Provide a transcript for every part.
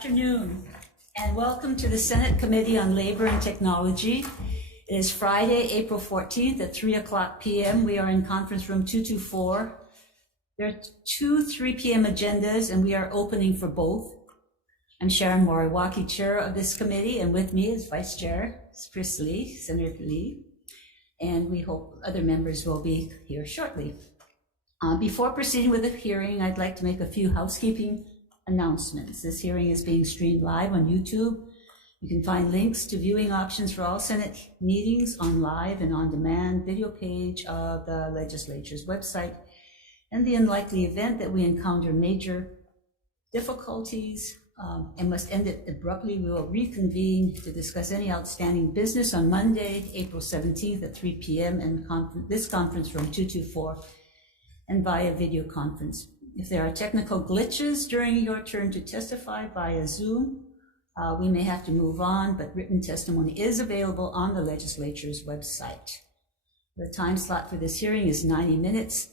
afternoon, and welcome to the Senate Committee on Labor and Technology. It is Friday, April 14th at 3:00 p.m. We are in conference room 224. There are two 3 p.m. agendas, and we are opening for both. I'm Sharon Moriwaki, chair of this committee, and with me is Vice Chair Chris Lee, Senator Lee, and we hope other members will be here shortly. Before proceeding with the hearing, I'd like to make a few housekeeping announcements. This hearing is being streamed live on YouTube. You can find links to viewing options for all Senate meetings on live and on-demand video page of the legislature's website. In the unlikely event that we encounter major difficulties and must end it abruptly, we will reconvene to discuss any outstanding business on Monday, April 17th at 3 p.m. in this conference room 224 and via video conference. If there are technical glitches during your turn to testify via Zoom, we may have to move on, but written testimony is available on the legislature's website. The time slot for this hearing is 90 minutes.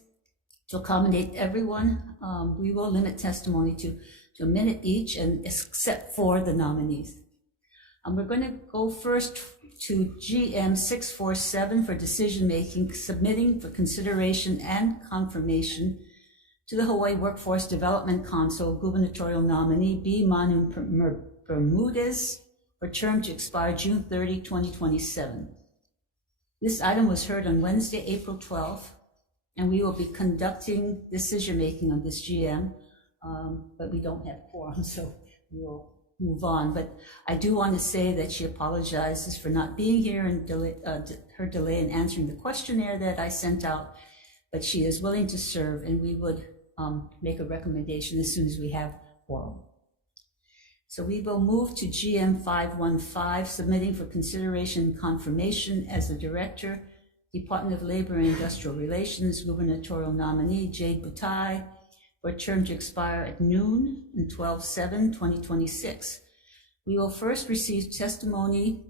To accommodate everyone, we will limit testimony to a minute each, and except for the nominees. We're going to go first to GM 647 for decision-making, submitting for consideration and confirmation to the Hawaii Workforce Development Council gubernatorial nominee B. Manu Bermudez for term to expire June 30, 2027. This item was heard on Wednesday, April 12th, and we will be conducting decision-making on this GM, but we don't have quorum, so we will move on. But I do want to say that she apologizes for not being here and her delay in answering the questionnaire that I sent out, but she is willing to serve, and we would make a recommendation as soon as we have quorum. So we will move to GM 515, submitting for consideration and confirmation as the Director, Department of Labor and Industrial Relations, gubernatorial nominee Jade Butai, for a term to expire at noon on 12/7/2026. We will first receive testimony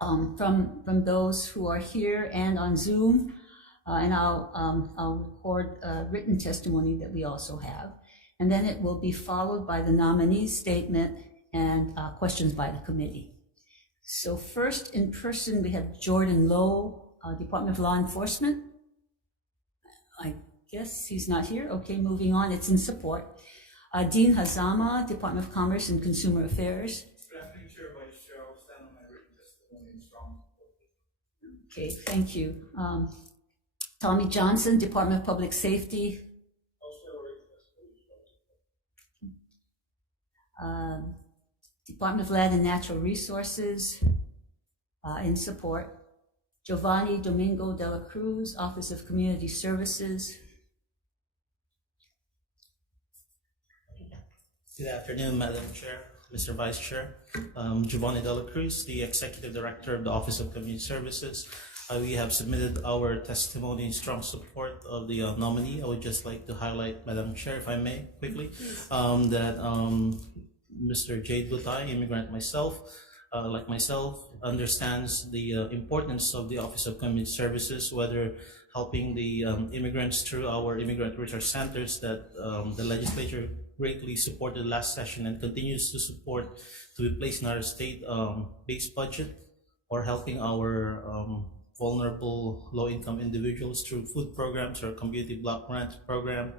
from those who are here and on Zoom, and I'll record written testimony that we also have. And then it will be followed by the nominee's statement and questions by the committee. So first in person, we have Jordan Lowe, Department of Law Enforcement. I guess he's not here. Okay, moving on, it's in support. Dean Hazama, Department of Commerce and Consumer Affairs. Good afternoon, Chair, Vice Chair. I will stand on my written testimony in strong support. Okay, thank you. Tommy Johnson, Department of Public Safety. Department of Land and Natural Resources, in support. Giovanni Domingo de la Cruz, Office of Community Services. Good afternoon, Madam Chair, Mr. Vice Chair. Giovanni de la Cruz, the Executive Director of the Office of Community Services. We have submitted our testimony in strong support of the nominee. I would just like to highlight, Madam Chair, if I may, quickly, that Mr. Jade Butai, immigrant like myself, understands the importance of the Office of Community Services, whether helping the immigrants through our immigrant resource centers that the legislature greatly supported last session and continues to support to be placed in our state-based budget, or helping our vulnerable low-income individuals through food programs or community block grant program,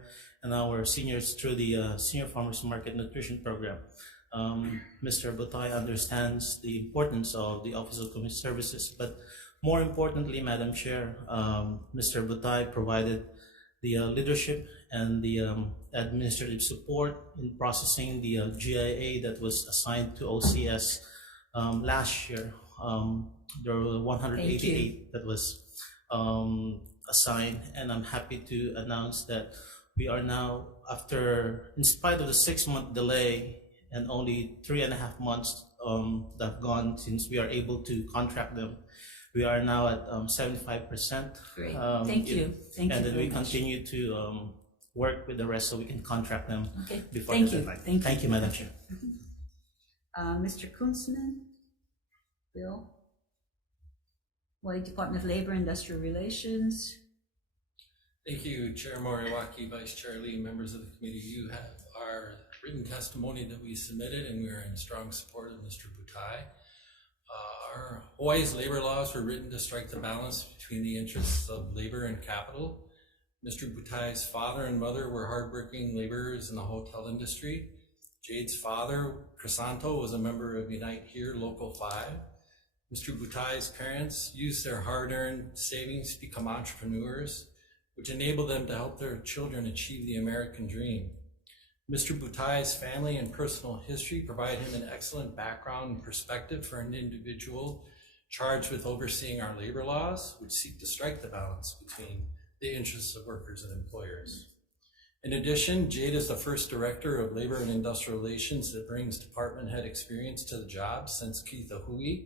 and our seniors through the Senior Farmers Market Nutrition Program. Mr. Butai understands the importance of the Office of Community Services, but more importantly, Madam Chair, Mr. Butai provided the leadership and the administrative support in processing the GIA that was assigned to OCS last year. There were 188 that was assigned, and I'm happy to announce that we are now, in spite of the 6-month delay and only 3.5 months that have gone since we are able to contract them, we are now at 75%. Great, thank you. Thank you. And then we continue to work with the rest so we can contract them before the deadline. Thank you, Madam Chair. Mr. Kunzman, Bill, Hawaii Department of Labor and Industrial Relations. Thank you, Chair Moriwaki, Vice Chair Lee, members of the committee. You have our written testimony that we submitted, and we are in strong support of Mr. Butai. Our Hawaii's labor laws were written to strike the balance between the interests of labor and capital. Mr. Butai's father and mother were hardworking laborers in the hotel industry. Jade's father, Crisanto, was a member of Unite Here Local 5. Mr. Butai's parents used their hard-earned savings to become entrepreneurs, which enabled them to help their children achieve the American dream. Mr. Butai's family and personal history provide him an excellent background and perspective for an individual charged with overseeing our labor laws, which seek to strike the balance between the interests of workers and employers. In addition, Jade is the first director of Labor and Industrial Relations that brings department head experience to the job since Keith Hawai'i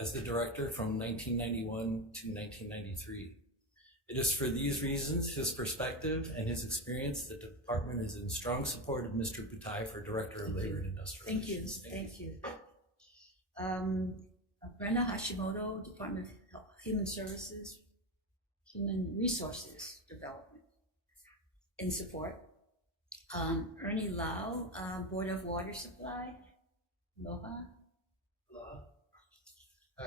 as the director from 1991 to 1993. It is for these reasons, his perspective and his experience, that the department is in strong support of Mr. Butai for Director of Labor and Industrial Relations. Thank you. Brenda Hashimoto, Department of Human Services, Human Resources Development, in support. Ernie Lau, Board of Water Supply, Aloha.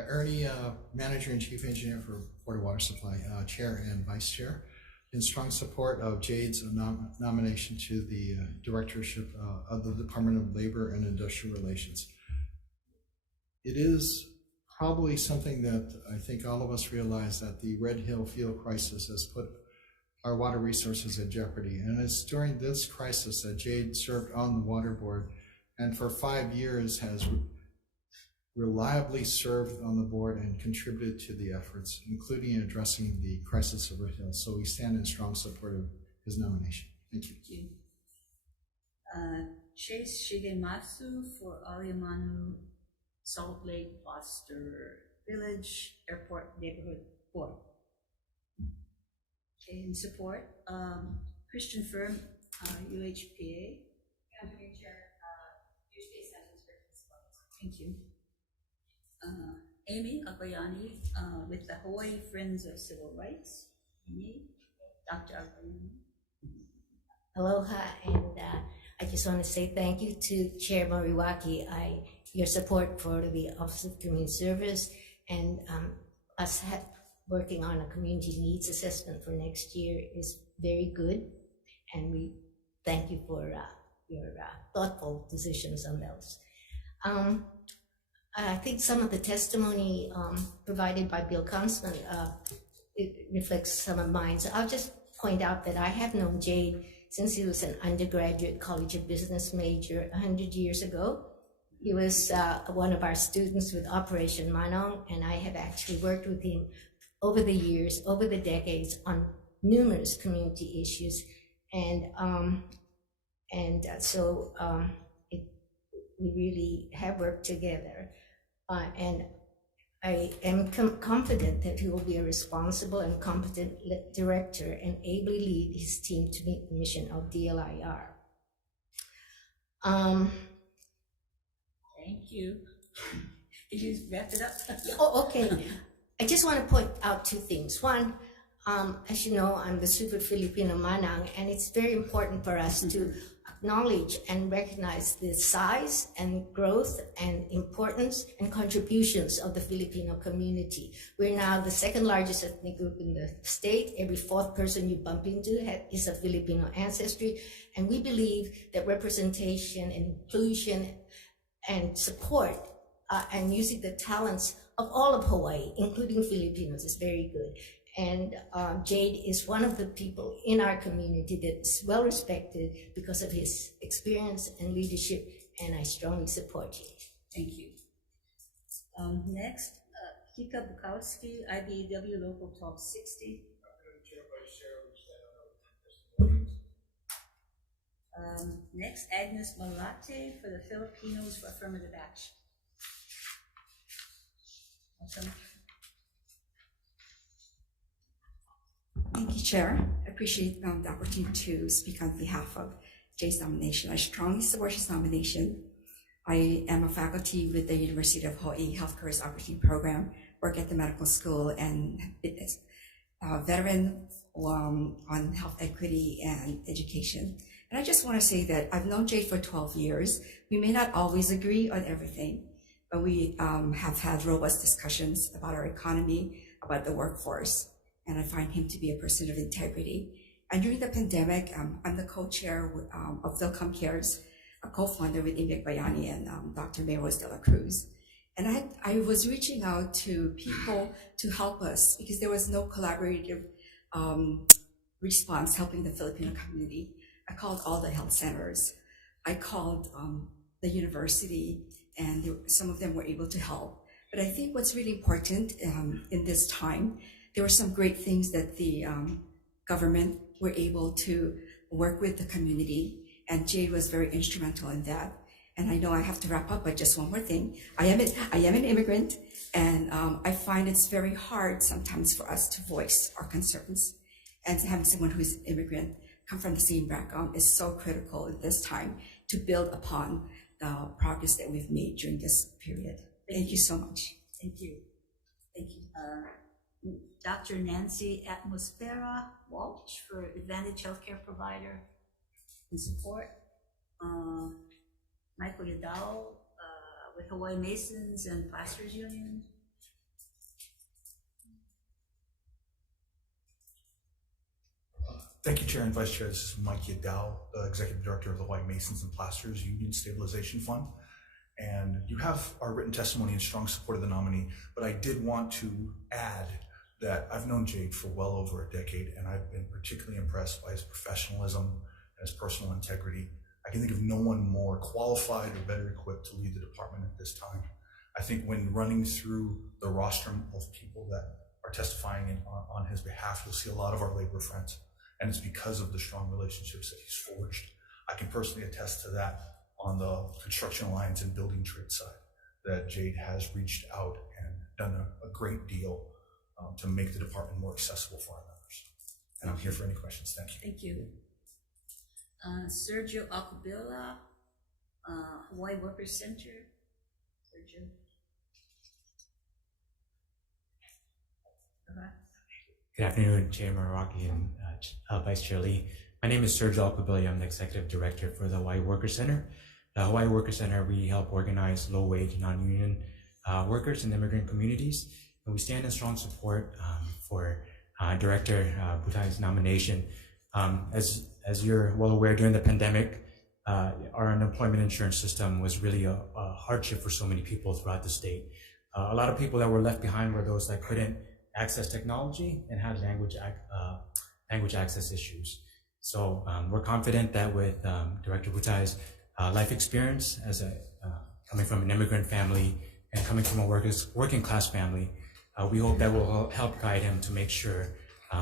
Ernie, Manager and Chief Engineer for Board of Water Supply, Chair and Vice Chair, in strong support of Jade's nomination to the directorship of the Department of Labor and Industrial Relations. It is probably something that I think all of us realize, that the Red Hill field crisis has put our water resources at jeopardy. And it's during this crisis that Jade served on the Water Board, and for 5 years has reliably served on the board and contributed to the efforts, including in addressing the crisis of Red Hill. So we stand in strong support of his nomination. Thank you. Thank you. Chase Shigematsu for Aliamanu, Salt Lake, Foster Village, Airport Neighborhood Board. Okay, in support. Christian Firm, UHPA. Madam Chair, UHPA stands for response. Thank you. Amy Akoyani with the Hawaii Friends of Civil Rights. Amy, Dr. Akoyani. Aloha, and I just want to say thank you to Chair Moriwaki. Your support for the Office of Community Service and us working on a community needs assessment for next year is very good, and we thank you for your thoughtful decisions on those. I think some of the testimony provided by Bill Kunstman it reflects some of mine. So I'll just point out that I have known Jade since he was an undergraduate College of Business major 100 years ago. He was one of our students with Operation Manong, and I have actually worked with him over the years, over the decades, on numerous community issues. So we really have worked together. And I am confident that he will be a responsible and competent director and ably lead his team to meet the mission of DLIR. Thank you. Did you wrap it up? Oh, okay. I just want to point out two things. One, as you know, I'm the Super Filipino Manang, and it's very important for us to acknowledge and recognize the size and growth and importance and contributions of the Filipino community. We're now the second largest ethnic group in the state. Every fourth person you bump into is of Filipino ancestry. And we believe that representation, inclusion, and support and using the talents of all of Hawaii, including Filipinos, is very good. And Jade is one of the people in our community that's well respected because of his experience and leadership, and I strongly support him. Thank you. Next, Kika Bukowski, IBEW Local 1260. Next, Agnes Malate for the Filipinos for Affirmative Action. Welcome. Thank you, Chair. I appreciate the opportunity to speak on behalf of Jay's nomination. I strongly support his nomination. I am a faculty with the University of Hawaii Health Careers Opportunity Program, work at the medical school, and veteran on health equity and education. And I just want to say that I've known Jade for 12 years. We may not always agree on everything, but we have had robust discussions about our economy, about the workforce, and I find him to be a person of integrity. And during the pandemic, I'm the co-chair of Philcom Cares, a co-founder with Imig Bayani and Dr. Mayros de la Cruz. And I was reaching out to people to help us because there was no collaborative response helping the Filipino community. I called all the health centers. I called the university, and some of them were able to help. But I think what's really important in this time, there were some great things that the government were able to work with the community, and Jade was very instrumental in that. And I know I have to wrap up, but just one more thing. I am an immigrant, and I find it's very hard sometimes for us to voice our concerns. And having someone who is an immigrant come from the same background is so critical at this time to build upon the progress that we've made during this period. Thank you so much. Thank you. Thank you. Dr. Nancy Atmosfera Walsh for Advantage Healthcare Provider and Support. Michael Yadao with Hawaii Masons and Plasters Union. Thank you, Chair and Vice Chair. This is Mike Yadao, the Executive Director of the Hawaii Masons and Plasters Union Stabilization Fund. And you have our written testimony in strong support of the nominee, but I did want to add that I've known Jade for well over a decade, and I've been particularly impressed by his professionalism and his personal integrity. I can think of no one more qualified or better equipped to lead the department at this time. I think when running through the rostrum of people that are testifying on his behalf, you'll see a lot of our labor friends. And it's because of the strong relationships that he's forged. I can personally attest to that on the construction lines and building trade side, that Jade has reached out and done a great deal to make the department more accessible for our members. And I'm here for any questions. Thank you. Thank you. Sergio Acubilla, Hawaii Workers Center. Sergio. Good afternoon, Chair Maraki and Vice Chair Lee. My name is Sergio Alcabili. I'm the Executive Director for the Hawaii Workers Center. The Hawaii Workers Center, we help organize low-wage, non-union workers in immigrant communities. And we stand in strong support for Director Butai's nomination. As you're well aware, during the pandemic, our unemployment insurance system was really a hardship for so many people throughout the state. A lot of people that were left behind were those that couldn't access technology and had language access issues. So we're confident that with Director Butai's life experience as coming from an immigrant family and coming from a working class family, we hope that will help guide him to make sure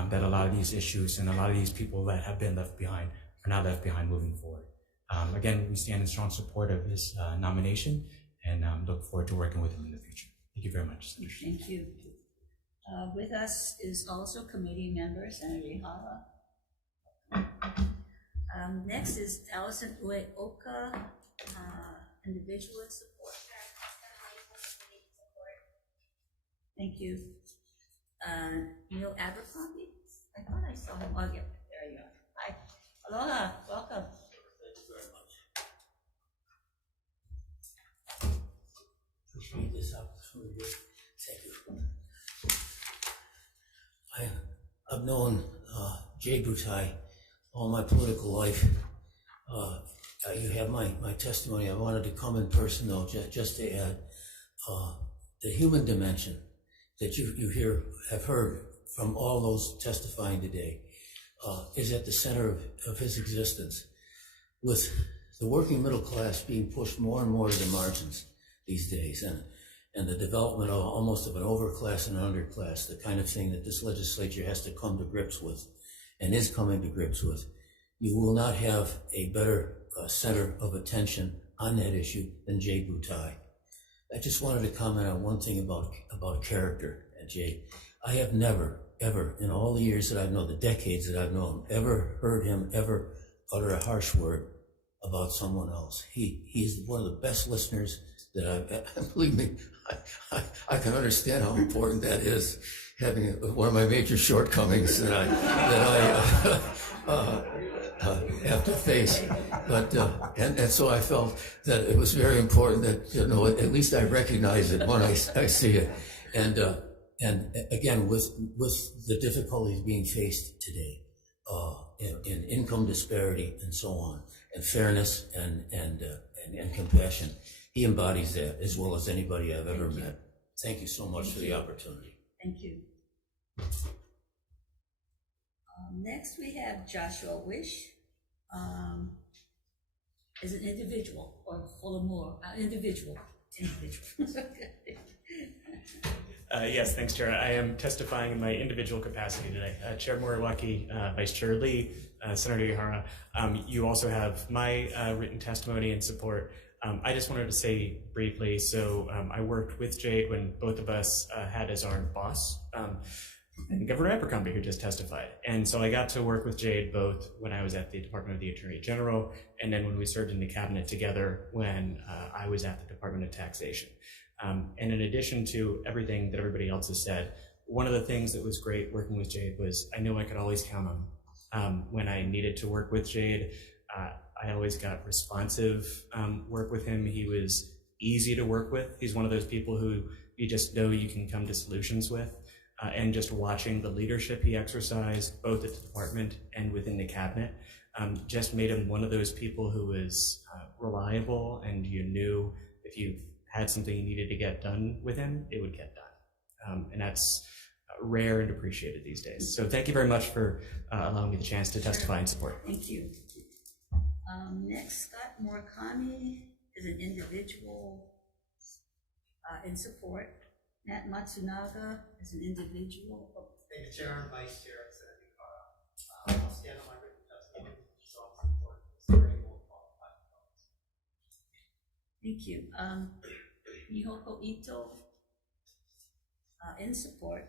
that a lot of these issues and a lot of these people that have been left behind are not left behind moving forward. Again, we stand in strong support of his nomination and look forward to working with him in the future. Thank you very much, Senator. Thank you. With us is also committee member Senator Ihara. Next is Allison Ueoka, individual support. Thank you. Neil Abercrombie. I thought I saw him. Oh, yeah, there you are. Hi. Aloha. Welcome. Thank you very much. Appreciate this opportunity. Thank you. I've known Jay Butai all my political life. You have my testimony. I wanted to come in person though, just to add the human dimension that you have heard from all those testifying today is at the center of his existence. With the working middle class being pushed more and more to the margins these days, and the development of almost of an overclass and an underclass, the kind of thing that this legislature has to come to grips with and is coming to grips with, you will not have a better center of attention on that issue than Jay Butai. I just wanted to comment on one thing about character at Jay. I have never, ever, in all the years that I've known, the decades that I've known, ever heard him ever utter a harsh word about someone else. He's one of the best listeners that I've, believe me, I can understand how important that is. having one of my major shortcomings that I have to face. But and so I felt that it was very important that, you know, at least I recognize it when I see it. And again, with the difficulties being faced today, in income disparity and so on, and fairness and compassion, he embodies that as well as anybody I've ever met. Thank you so much for the opportunity. Thank you. Next, we have Joshua Wish as an individual, or Fullermore, individual. Yes, thanks, Chair. I am testifying in my individual capacity today. Chair Moriwaki, Vice Chair Lee, Senator Ihara, you also have my written testimony and support. I just wanted to say briefly, so I worked with Jade when both of us had as our boss, and Governor Abercrombie, who just testified. And so I got to work with Jade both when I was at the Department of the Attorney General, and then when we served in the cabinet together when I was at the Department of Taxation. And in addition to everything that everybody else has said, one of the things that was great working with Jade was I knew I could always count on him. When I needed to work with Jade, I always got responsive work with him. He was easy to work with. He's one of those people who you just know you can come to solutions with. And just watching the leadership he exercised, both at the department and within the cabinet, just made him one of those people who was reliable, and you knew if you had something you needed to get done with him, it would get done. And that's rare and appreciated these days. So thank you very much for allowing me the chance to testify in support. Thank you. Next, Scott Murakami is an individual in support. Nat Matsunaga is an individual. Thank you, Chair and Vice Chair, Senator Ihara. I'll stand on my written testimony to strong support. It's very well qualified. Thank you. Mihoko Ito in support.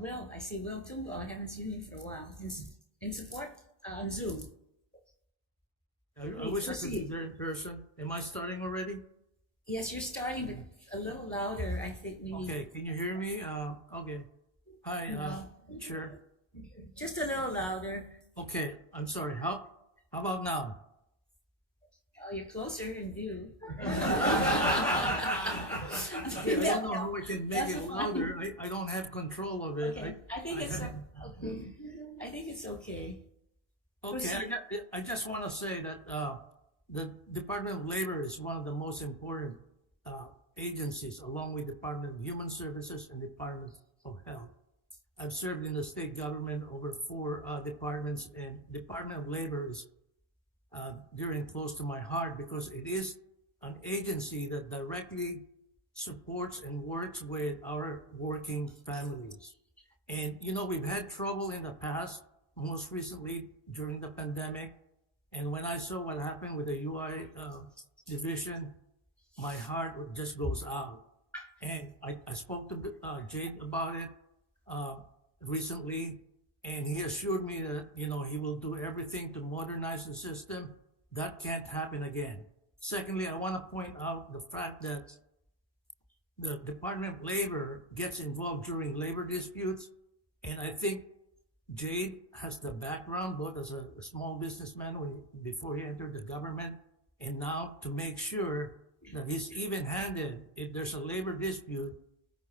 Will, I see Will too. Well, I haven't seen you for a while. In support on Zoom. I wish I could be there in person. Am I starting already? Yes, you're starting, but a little louder, I think maybe. Okay, can you hear me? Okay. Hi, Chair. Just a little louder. Okay, I'm sorry. How about now? Oh, you're closer in view. Okay, I don't know how I can make it louder. I don't have control of it. Okay. I think it's okay. I think it's okay. Okay, I just want to say that the Department of Labor is one of the most important agencies, along with Department of Human Services and Department of Health. I've served in the state government over 4 departments, and Department of Labor is dear and close to my heart because it is an agency that directly supports and works with our working families. And, you know, we've had trouble in the past, most recently during the pandemic. And when I saw what happened with the UI division, my heart just goes out. And I spoke to Jade about it recently, and he assured me that, you know, he will do everything to modernize the system. That can't happen again. Secondly, I want to point out the fact that the Department of Labor gets involved during labor disputes, and I think Jade has the background, both as a small businessman before he entered the government, and now to make sure that he's even-handed if there's a labor dispute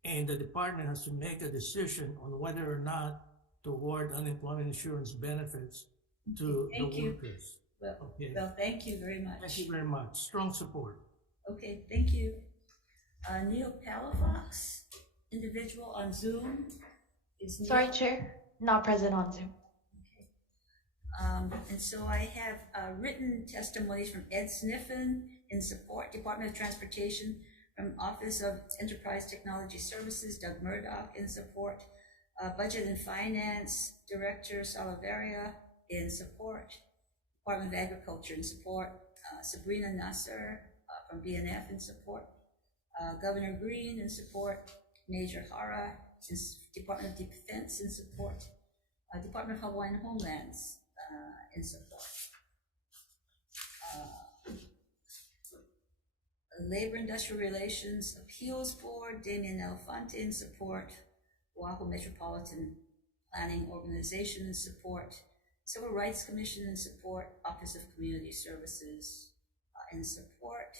and the department has to make a decision on whether or not to award unemployment insurance benefits to the workers. Well, okay. Well, thank you very much. Thank you very much. Strong support. Okay, thank you. Neil Palafox, individual on Zoom. Is Sorry, Chair, not present on Zoom. Okay. And so I have written testimonies from Ed Sniffen in support, Department of Transportation, from Office of Enterprise Technology Services, Doug Murdoch in support, Budget and Finance Director Salaveria in support, Department of Agriculture in support, Sabrina Nasser from BNF in support, Governor Green in support, Major Hara, Department of Defense in support, Department of Hawaiian Homelands in support, Labor Industrial Relations Appeals Board, Damien Alfonte in support, Oahu Metropolitan Planning Organization in support, Civil Rights Commission in support, Office of Community Services in support,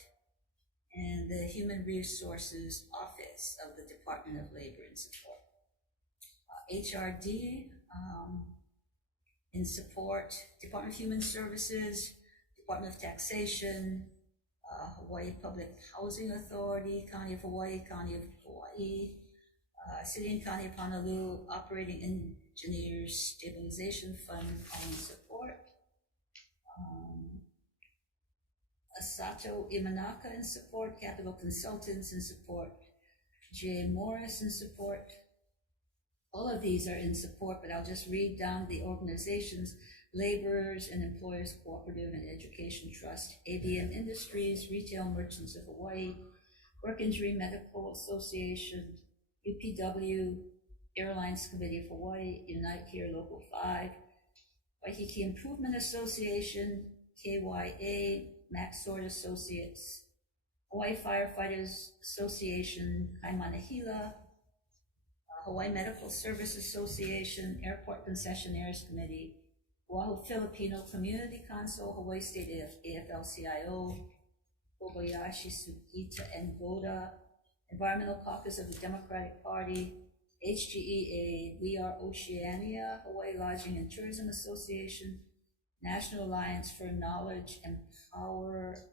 and the Human Resources Office of the Department of Labor in support. HRD in support, Department of Human Services, Department of Taxation, Hawaii Public Housing Authority, County of Hawaii, County of Hawaii, City and County of Honolulu, Operating Engineers Stabilization Fund, all in support. Asato Imanaka in support, Capital Consultants in support, J. Morris in support. All of these are in support, but I'll just read down the organizations: Laborers and Employers Cooperative and Education Trust, ABM Industries, Retail Merchants of Hawaii, Work Injury Medical Association, UPW, Airlines Committee of Hawaii, Unite Here Local 5, Waikiki Improvement Association, KYA, Max Sword Associates, Hawaii Firefighters Association, Kaimanahila, Hawaii Medical Service Association, Airport Concessionaires Committee, Oahu Filipino Community Council, Hawaii State AFL-CIO, Kobayashi Sugita and Goda, Environmental Caucus of the Democratic Party, HGEA, We Are Oceania, Hawaii Lodging and Tourism Association, National Alliance for Knowledge Empowermentum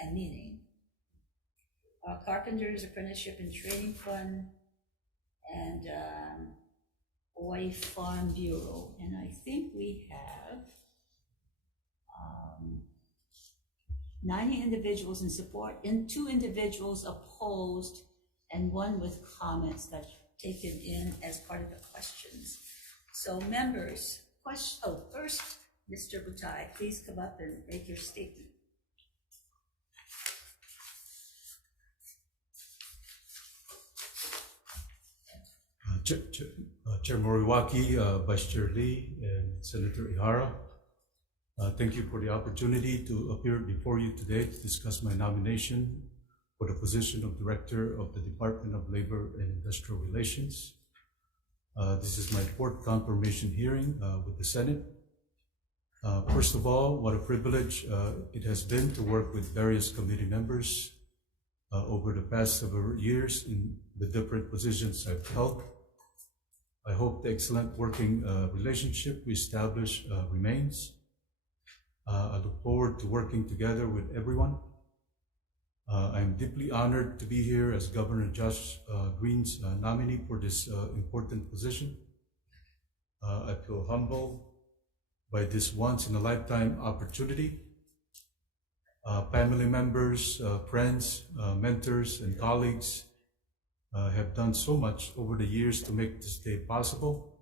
and Meaning, Carpenters Apprenticeship and Training Fund, and Hawaii Farm Bureau. And I think we have 90 individuals in support, and 2 individuals opposed, and 1 with comments that taken in as part of the questions. So members, first, Mr. Butai, please come up and make your statement. Chair Moriwaki, Vice Chair Lee, and Senator Ihara, thank you for the opportunity to appear before you today to discuss my nomination for the position of Director of the Department of Labor and Industrial Relations. This is my 4th confirmation hearing with the Senate. First of all, what a privilege it has been to work with various committee members over the past several years in the different positions I've held. I hope the excellent working relationship we established remains. I look forward to working together with everyone. I'm deeply honored to be here as Governor Josh Green's nominee for this important position. I feel humbled by this once-in-a-lifetime opportunity. Family members, friends, mentors, and colleagues have done so much over the years to make this day possible.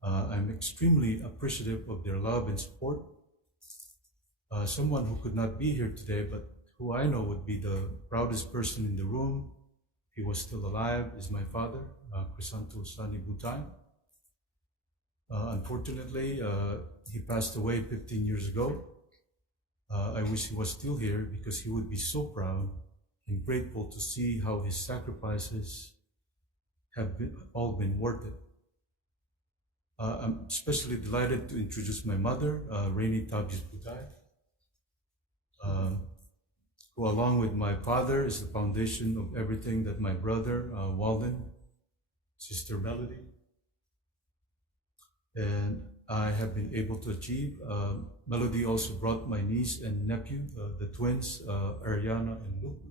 I'm extremely appreciative of their love and support. Someone who could not be here today, but who I know would be the proudest person in the room if he was still alive, is my father, Crisanto Sani Butai. Unfortunately, he passed away 15 years ago. I wish he was still here because he would be so proud and grateful to see how his sacrifices have all been worth it. I'm especially delighted to introduce my mother, Rainy Tabjis Butai, who along with my father is the foundation of everything that my brother, Walden, sister Melody, and I have been able to achieve. Melody also brought my niece and nephew, the twins, Ariana and Luke.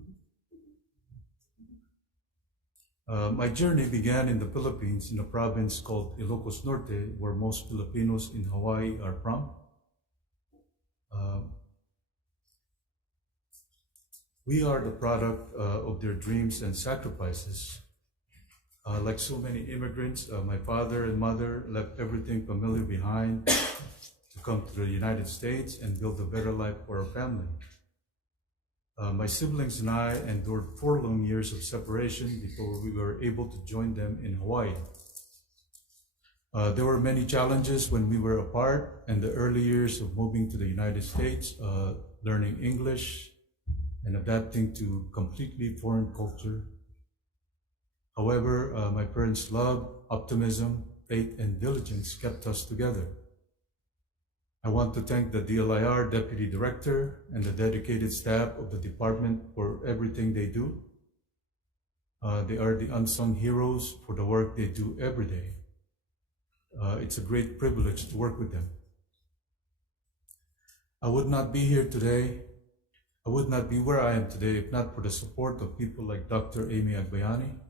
My journey began in the Philippines in a province called Ilocos Norte, where most Filipinos in Hawaii are from. We are the product of their dreams and sacrifices. Like so many immigrants, my father and mother left everything familiar behind to come to the United States and build a better life for our family. My siblings and I endured 4 long years of separation before we were able to join them in Hawaii. There were many challenges when we were apart, and the early years of moving to the United States, learning English and adapting to completely foreign culture. However, my parents' love, optimism, faith, and diligence kept us together. I want to thank the DLIR Deputy Director and the dedicated staff of the department for everything they do. They are the unsung heroes for the work they do every day. It's a great privilege to work with them. I would not be here today. I would not be where I am today if not for the support of people like Dr. Amy Agbayani.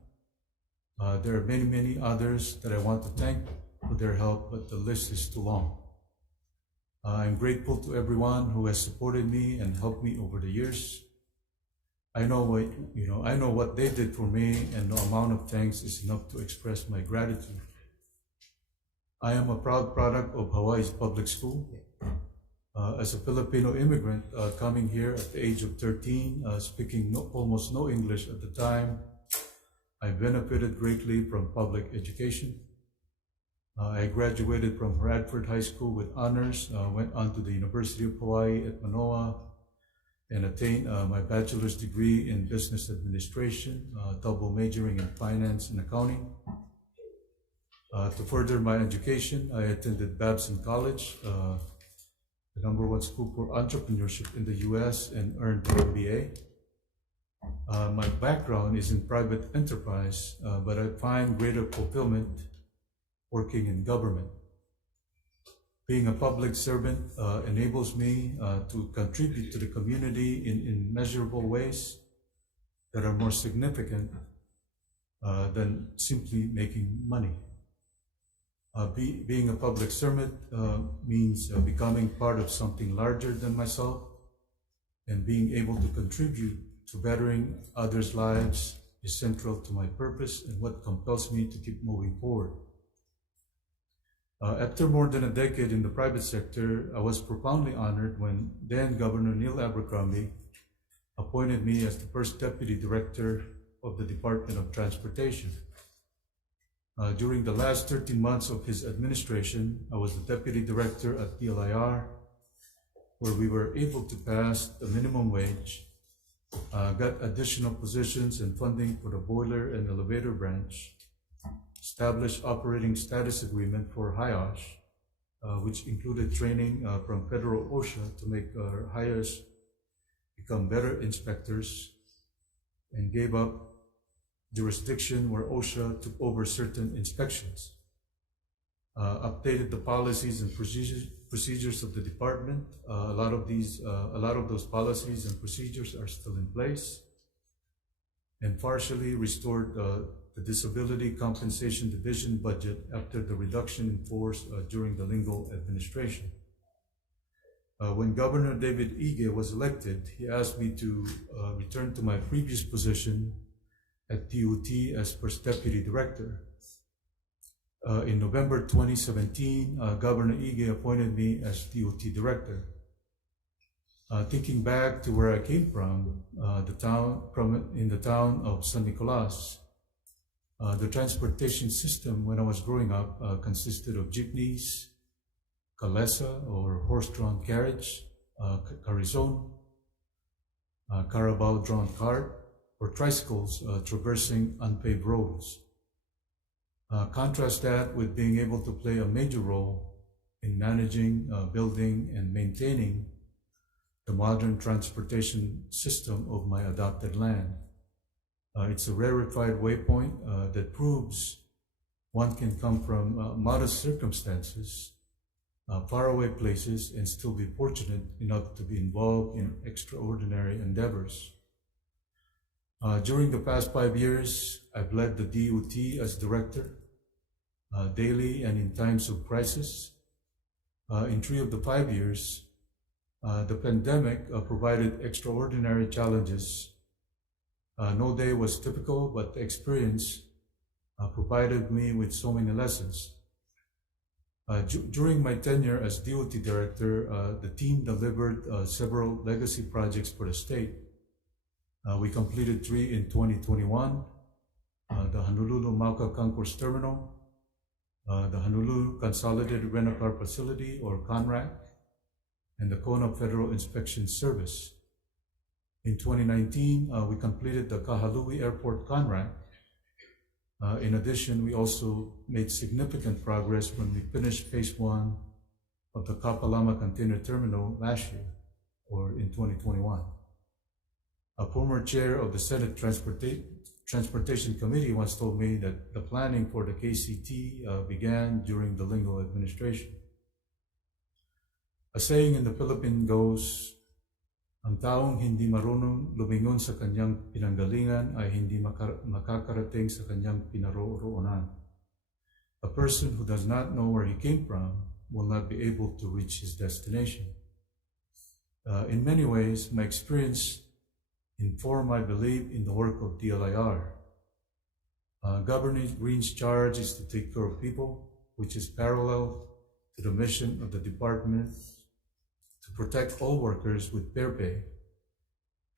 There are many, many others that I want to thank for their help, but the list is too long. I'm grateful to everyone who has supported me and helped me over the years. I know what they did for me, and no amount of thanks is enough to express my gratitude. I am a proud product of Hawaii's public school. As a Filipino immigrant coming here at the age of 13, speaking almost no English at the time, I benefited greatly from public education. I graduated from Radford High School with honors, went on to the University of Hawaii at Manoa, and attained my bachelor's degree in business administration, double majoring in finance and accounting. To further my education, I attended Babson College, the #1 school for entrepreneurship in the US, and earned an MBA. My background is in private enterprise, but I find greater fulfillment working in government. Being a public servant enables me to contribute to the community in measurable ways that are more significant than simply making money. Being a public servant means becoming part of something larger than myself, and being able to contribute to bettering others' lives is central to my purpose and what compels me to keep moving forward. After more than a decade in the private sector, I was profoundly honored when then Governor Neil Abercrombie appointed me as the first Deputy Director of the Department of Transportation. During the last 13 months of his administration, I was the Deputy Director at DLIR, where we were able to pass the minimum wage, got additional positions and funding for the boiler and elevator branch, established operating status agreement for HIOSH, which included training from federal OSHA to make our hires become better inspectors, and gave up jurisdiction where OSHA took over certain inspections, updated the policies and procedures of the department. A lot of those policies and procedures are still in place, and partially restored the Disability Compensation Division budget after the reduction in force during the Lingo administration. When Governor David Ige was elected, he asked me to return to my previous position at DOT as First Deputy Director. In November 2017, Governor Ige appointed me as DOT Director. Thinking back to where I came from, in the town of San Nicolas, the transportation system when I was growing up consisted of jeepneys, kalesa or horse-drawn carriage, carizon, carabao-drawn cart, or tricycles traversing unpaved roads. Contrast that with being able to play a major role in managing, building, and maintaining the modern transportation system of my adopted land. It's a rarefied waypoint that proves one can come from modest circumstances, faraway places, and still be fortunate enough to be involved in extraordinary endeavors. During the past 5 years, I've led the DOT as director, daily and in times of crisis. In 3 of the 5 years, the pandemic provided extraordinary challenges. No day was typical, but the experience provided me with so many lessons. During my tenure as DOT director, the team delivered several legacy projects for the state. We completed 3 in 2021, the Honolulu-Mauka Concourse Terminal, the Honolulu Consolidated Rent-A-Car Facility, or CONRAC, and the Kona Federal Inspection Service. In 2019, we completed the Kahalui Airport CONRAC, In addition, we also made significant progress when we finished phase 1 of the Kapalama Container Terminal last year, or in 2021. A former chair of the Senate Transportation Committee once told me that the planning for the KCT began during the Lingo administration. A saying in the Philippines goes, ang taong hindi marunong lumingon sa kanyang pinanggalingan ay hindi makakarating sa kanyang pinaroroonan. A person who does not know where he came from will not be able to reach his destination. In many ways, my experience informed my belief in the work of DLIR. Governor Green's charge is to take care of people, which is parallel to the mission of the department to protect all workers with fair pay,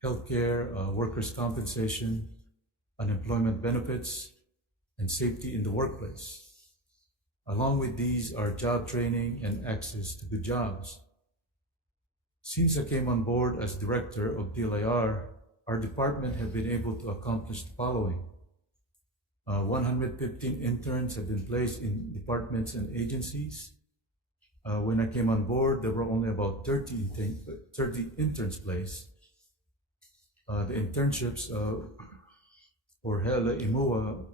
healthcare, workers' compensation, unemployment benefits, and safety in the workplace. Along with these are job training and access to good jobs. Since I came on board as director of DLIR, our department have been able to accomplish the following. 115 interns have been placed in departments and agencies. When I came on board, there were only about 30 interns placed. The internships for Hela Imua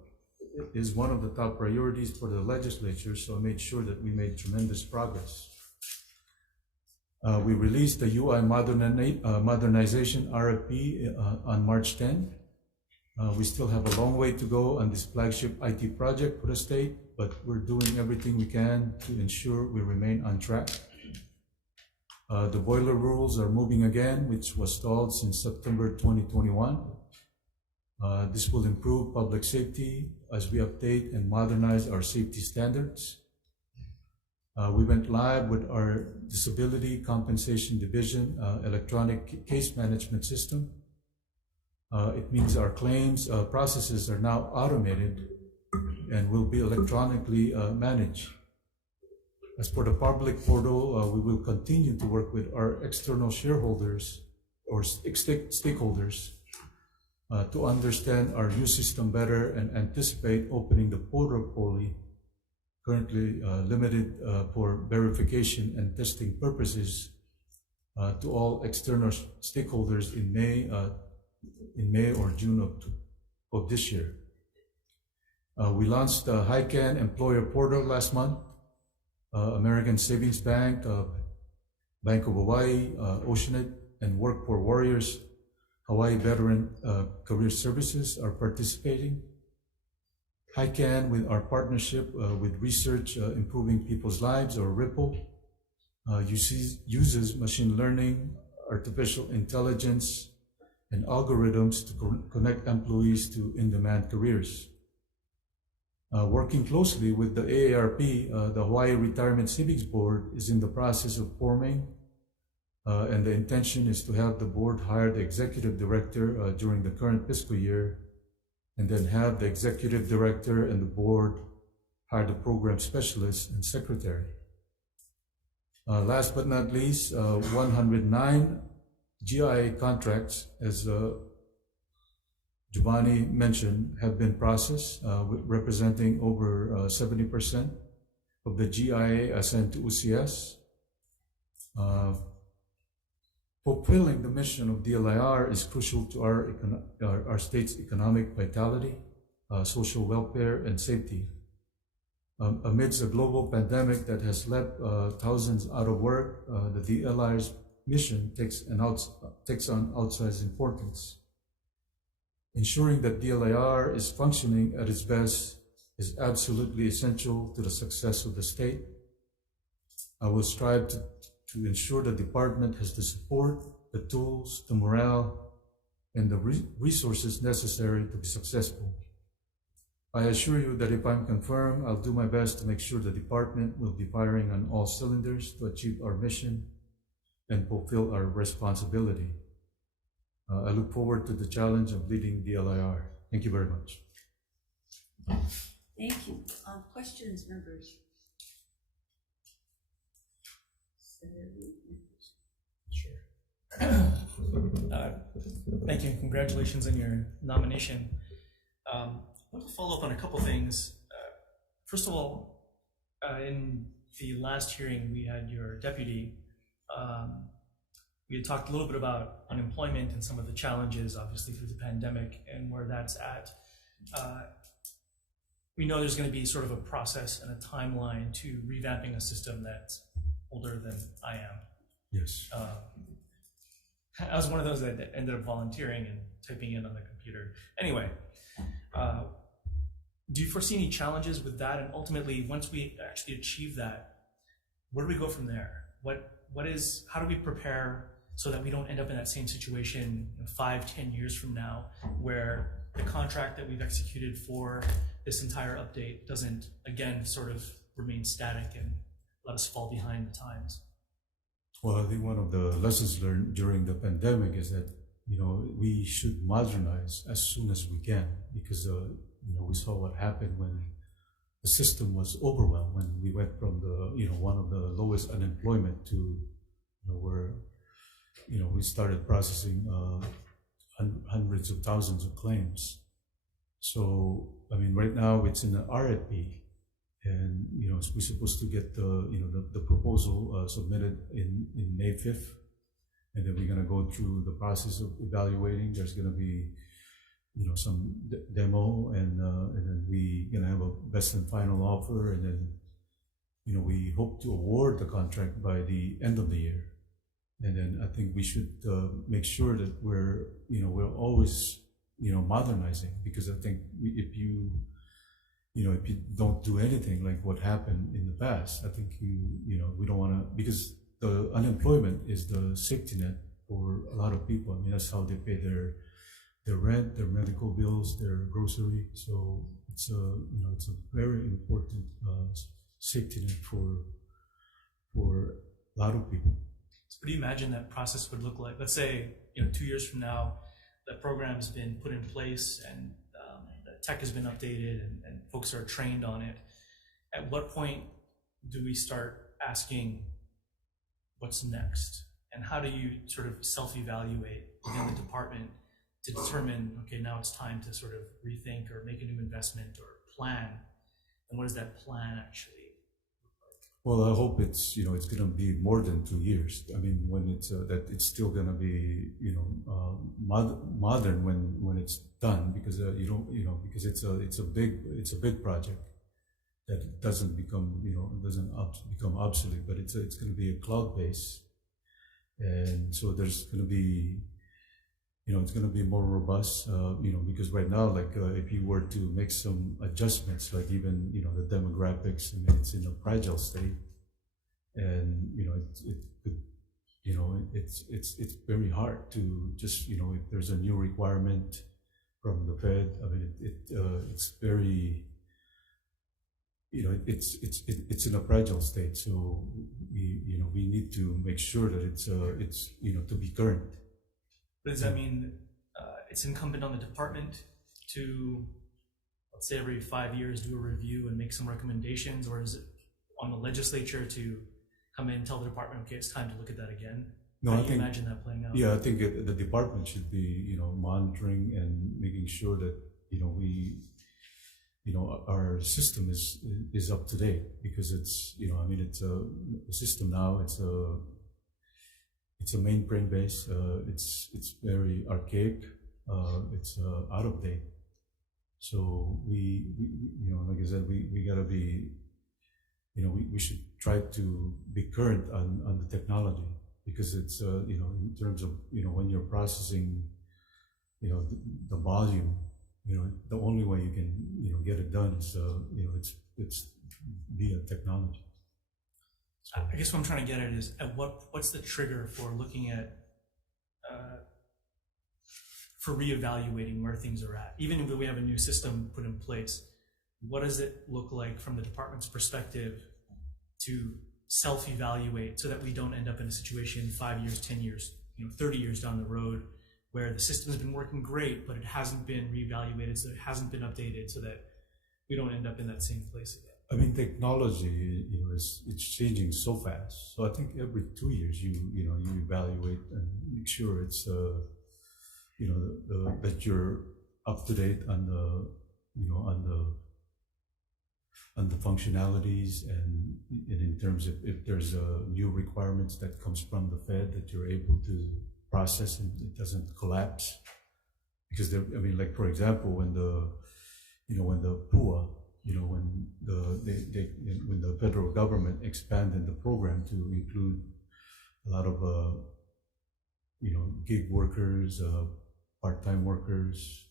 is one of the top priorities for the legislature, so I made sure that we made tremendous progress. We released the UI modernization RFP on March 10. We still have a long way to go on this flagship IT project for the state, but we're doing everything we can to ensure we remain on track. The boiler rules are moving again, which was stalled since September 2021. This will improve public safety as we update and modernize our safety standards. We went live with our Disability Compensation Division electronic case management system. It means our claims processes are now automated and will be electronically managed. As for the public portal, we will continue to work with our external shareholders or stakeholders to understand our new system better and anticipate opening the portal fully, currently limited for verification and testing purposes to all external stakeholders in May or June of this year. We launched the HICAN employer portal last month. American Savings Bank, Bank of Hawaii, Oceanit, and Work for Warriors, Hawaii Veteran Career Services are participating. HICAN, with our partnership with Research Improving People's Lives, or RIPPLE, uses machine learning, artificial intelligence, and algorithms to connect employees to in-demand careers. Working closely with the AARP, the Hawaii Retirement Civics Board is in the process of forming, and the intention is to have the board hire the executive director during the current fiscal year, and then have the executive director and the board hire the program specialist and secretary. Last but not least, 109 GIA contracts, as Giovanni mentioned, have been processed, representing over 70% of the GIA assigned to UCS. Fulfilling the mission of DLIR is crucial to our state's economic vitality, social welfare, and safety. Amidst a global pandemic that has left thousands out of work, the DLIR's mission takes on outsized importance. Ensuring that DLIR is functioning at its best is absolutely essential to the success of the state. I will strive to ensure the department has the support, the tools, the morale, and the resources necessary to be successful. I assure you that if I'm confirmed, I'll do my best to make sure the department will be firing on all cylinders to achieve our mission and fulfill our responsibility. I look forward to the challenge of leading DLIR. Thank you very much. Thank you. Questions, members? Thank you. Congratulations on your nomination. want to follow up on a couple things. First of all, in the last hearing we had your deputy, we had talked a little bit about unemployment and some of the challenges, obviously, through the pandemic and where that's at. We know there's going to be sort of a process and a timeline to revamping a system that's older than I am. Yes. I was one of those that ended up volunteering and typing in on the computer. Anyway, do you foresee any challenges with that? And ultimately, once we actually achieve that, where do we go from there? How do we prepare so that we don't end up in that same situation 5-10 years from now, where the contract that we've executed for this entire update doesn't, again, sort of remain static and let us fall behind the times? Well, I think one of the lessons learned during the pandemic is that, we should modernize as soon as we can, because, we saw what happened when the system was overwhelmed, when we went from one of the lowest unemployment to, where, we started processing hundreds of thousands of claims. So, right now it's in the RFP, and, we're supposed to get the proposal submitted in May 5th. And then we're going to go through the process of evaluating. There's going to be, some demo, and then we're going to have a best and final offer. And then, we hope to award the contract by the end of the year. And then I think we should make sure that we're always, modernizing, because I think if you don't do anything like what happened in the past, I think we don't want to, because the unemployment is the safety net for a lot of people. That's how they pay their rent, their medical bills, their grocery. So it's a very important safety net for a lot of people. So what do you imagine that process would look like? Let's say 2 years from now, the program's been put in place and the tech has been updated and folks are trained on it. At what point do we start asking what's next? And how do you sort of self-evaluate within the department to determine, okay, now it's time to sort of rethink or make a new investment or plan? And what does that plan actually look like? Well, I hope it's going to be more than 2 years. When it's that it's still going to be modern when it's done, because because it's a big project that doesn't become become obsolete, but it's going to be a cloud base, and so there's going to be it's going to be more robust, because right now, like if you were to make some adjustments, like even the demographics, it's in a fragile state, and it's very hard to just if there's a new requirement from the Fed, it's very it's in a fragile state, so we need to make sure that it's to be current. But does that mean it's incumbent on the department to, let's say, every 5 years do a review and make some recommendations, or is it on the legislature to come in and tell the department, okay, it's time to look at that again? No, How do you imagine that playing out? Yeah, I think the department should be monitoring and making sure that we our system is up to date, because it's it's a system now. It's a mainframe base. It's very archaic. It's out of date. So we like I said, we gotta be we should try to be current on the technology, because it's in terms of when you're processing the volume, the only way you can get it done is it's via technology. I guess what I'm trying to get at is, what's the trigger for looking at for reevaluating where things are at? Even if we have a new system put in place, what does it look like from the department's perspective to self-evaluate, so that we don't end up in a situation 5 years, 10 years, 30 years down the road, where the system has been working great, but it hasn't been reevaluated, so it hasn't been updated, so that we don't end up in that same place again? Technology, it's changing so fast. So I think every 2 years you evaluate and make sure it's that you're up to date on on the functionalities and in terms of if there's new requirements that comes from the Fed that you're able to process and it doesn't collapse. Because there, I mean, like for example, when the PUA, when the federal government expanded the program to include a lot of gig workers, part-time workers,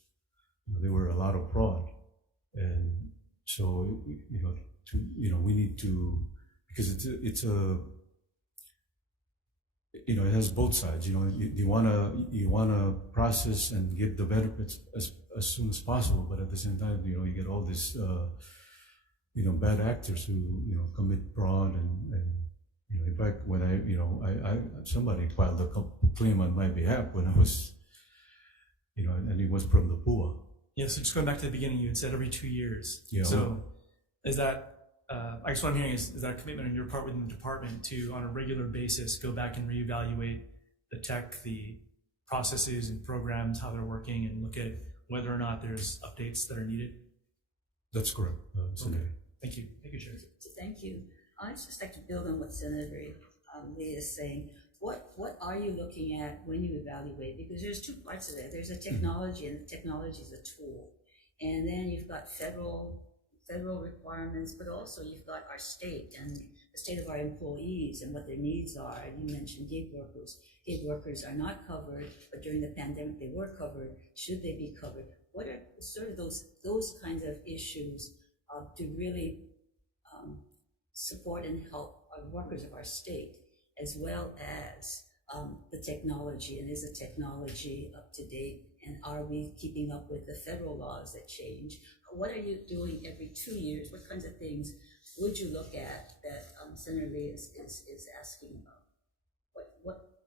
there were a lot of fraud, and so we need to, because it has both sides. You wanna process and get the benefits as soon as possible, but at the same time, you get all this bad actors who commit fraud and in fact, when I somebody filed a claim on my behalf when I was and it was from the PUA. Yeah, so just going back to the beginning, you had said every 2 years. Yeah. So is that, I guess what I'm hearing is that a commitment on your part within the department to, on a regular basis, go back and reevaluate the tech, the processes and programs, how they're working, and look at whether or not there's updates that are needed? That's correct. Okay. Thank you. Thank you, Chair. Thank you. I'd just like to build on what Senator Lee is saying. What are you looking at when you evaluate? Because there's two parts of it. There's a technology, and the technology is a tool. And then you've got federal requirements, but also you've got our state and the state of our employees and what their needs are. And you mentioned gig workers. Gig workers are not covered, but during the pandemic they were covered. Should they be covered? What are sort of those kinds of issues to really support and help our workers of our state, as well as the technology, and is the technology up to date, and are we keeping up with the federal laws that change? What are you doing every 2 years? What kinds of things would you look at that Senator Lee is asking about?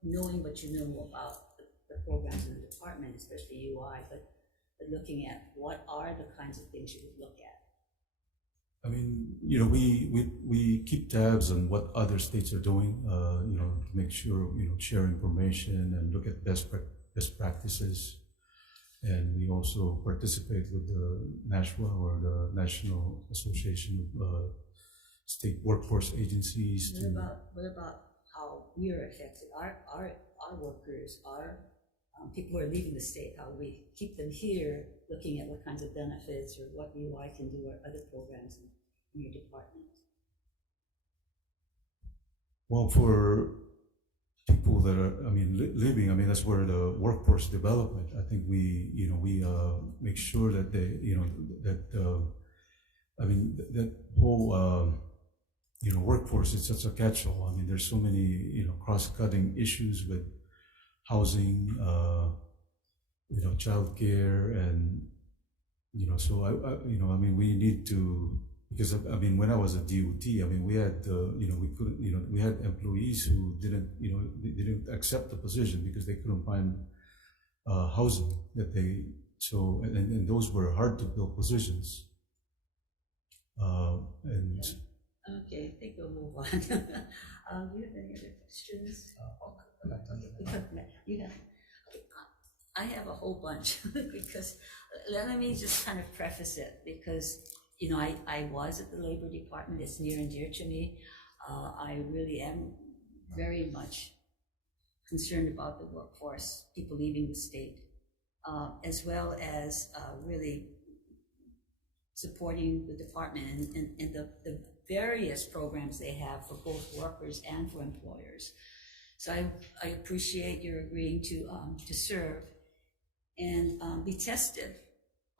Knowing what you know about the programs in the department, especially UI, but looking at what are the kinds of things you would look at? I mean, we keep tabs on what other states are doing, to make sure, share information and look at best practices. And we also participate with the National Association of State Workforce Agencies. What about how we are affected? Our workers, our people who are leaving the state, how we keep them here, looking at what kinds of benefits or what UI can do or other programs in your department? Well, for people that are, living, that's where the workforce development, I think we make sure that they, that whole, workforce is such a catch-all. There's so many, cross-cutting issues with housing, childcare, and, so we need to, because when I was at DOT, we had we had employees who didn't accept the position because they couldn't find housing that they and those were hard to fill positions. Okay, I think we'll move on. Do you have any other questions? I have a whole bunch because let me just kind of preface it, because I was at the Labor Department. It's near and dear to me. I really am very much concerned about the workforce, people leaving the state, as well as really supporting the department and the various programs they have for both workers and for employers. So I appreciate your agreeing to serve and be tested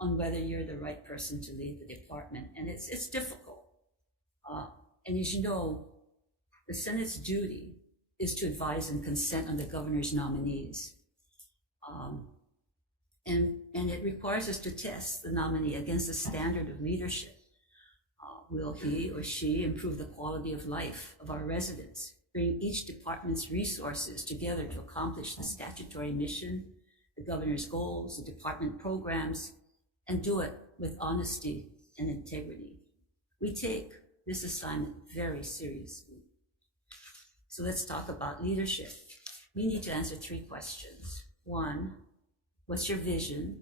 on whether you're the right person to lead the department. And it's difficult. And as you know, the Senate's duty is to advise and consent on the governor's nominees. And it requires us to test the nominee against the standard of leadership. Will he or she improve the quality of life of our residents, bring each department's resources together to accomplish the statutory mission, the governor's goals, the department programs, and do it with honesty and integrity? We take this assignment very seriously. So let's talk about leadership. We need to answer 3 questions. 1, what's your vision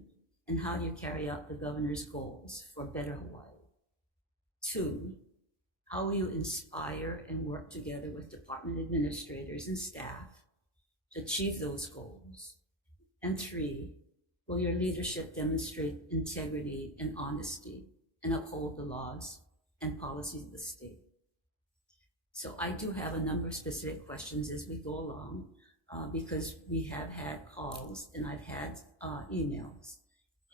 and how you carry out the governor's goals for better Hawaii. 2, how will you inspire and work together with department administrators and staff to achieve those goals? And 3, will your leadership demonstrate integrity and honesty and uphold the laws and policies of the state? So I do have a number of specific questions as we go along, because we have had calls and I've had emails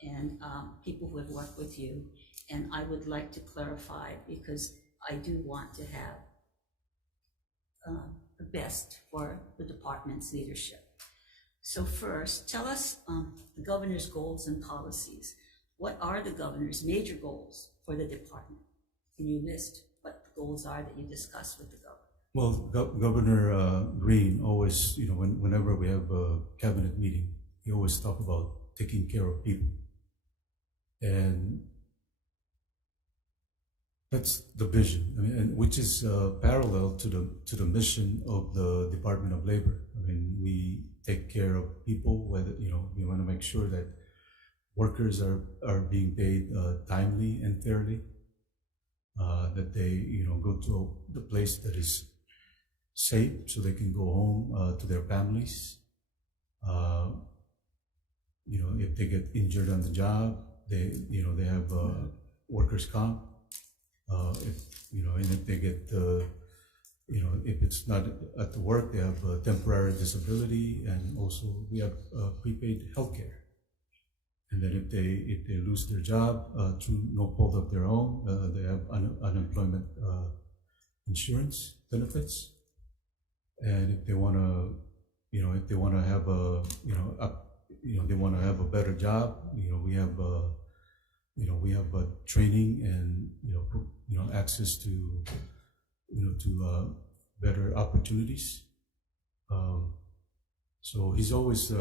and people who have worked with you, and I would like to clarify because I do want to have the best for the department's leadership. So first, tell us the governor's goals and policies. What are the governor's major goals for the department? Can you list what the goals are that you discussed with the governor? Well, Governor Green always, whenever we have a cabinet meeting, he always talk about taking care of people. And that's the vision, and which is parallel to the mission of the Department of Labor. We take care of people, whether, we want to make sure that workers are being paid timely and fairly, that they, go to the place that is safe so they can go home to their families. If they get injured on the job, they have workers' comp. And if they get, if it's not at the work, they have temporary disability, and also we have prepaid healthcare. And then if they lose their job through no fault of their own, they have unemployment insurance benefits. And if they want to, if they want to have they want to have a better job, we have training and access to better opportunities. So he's always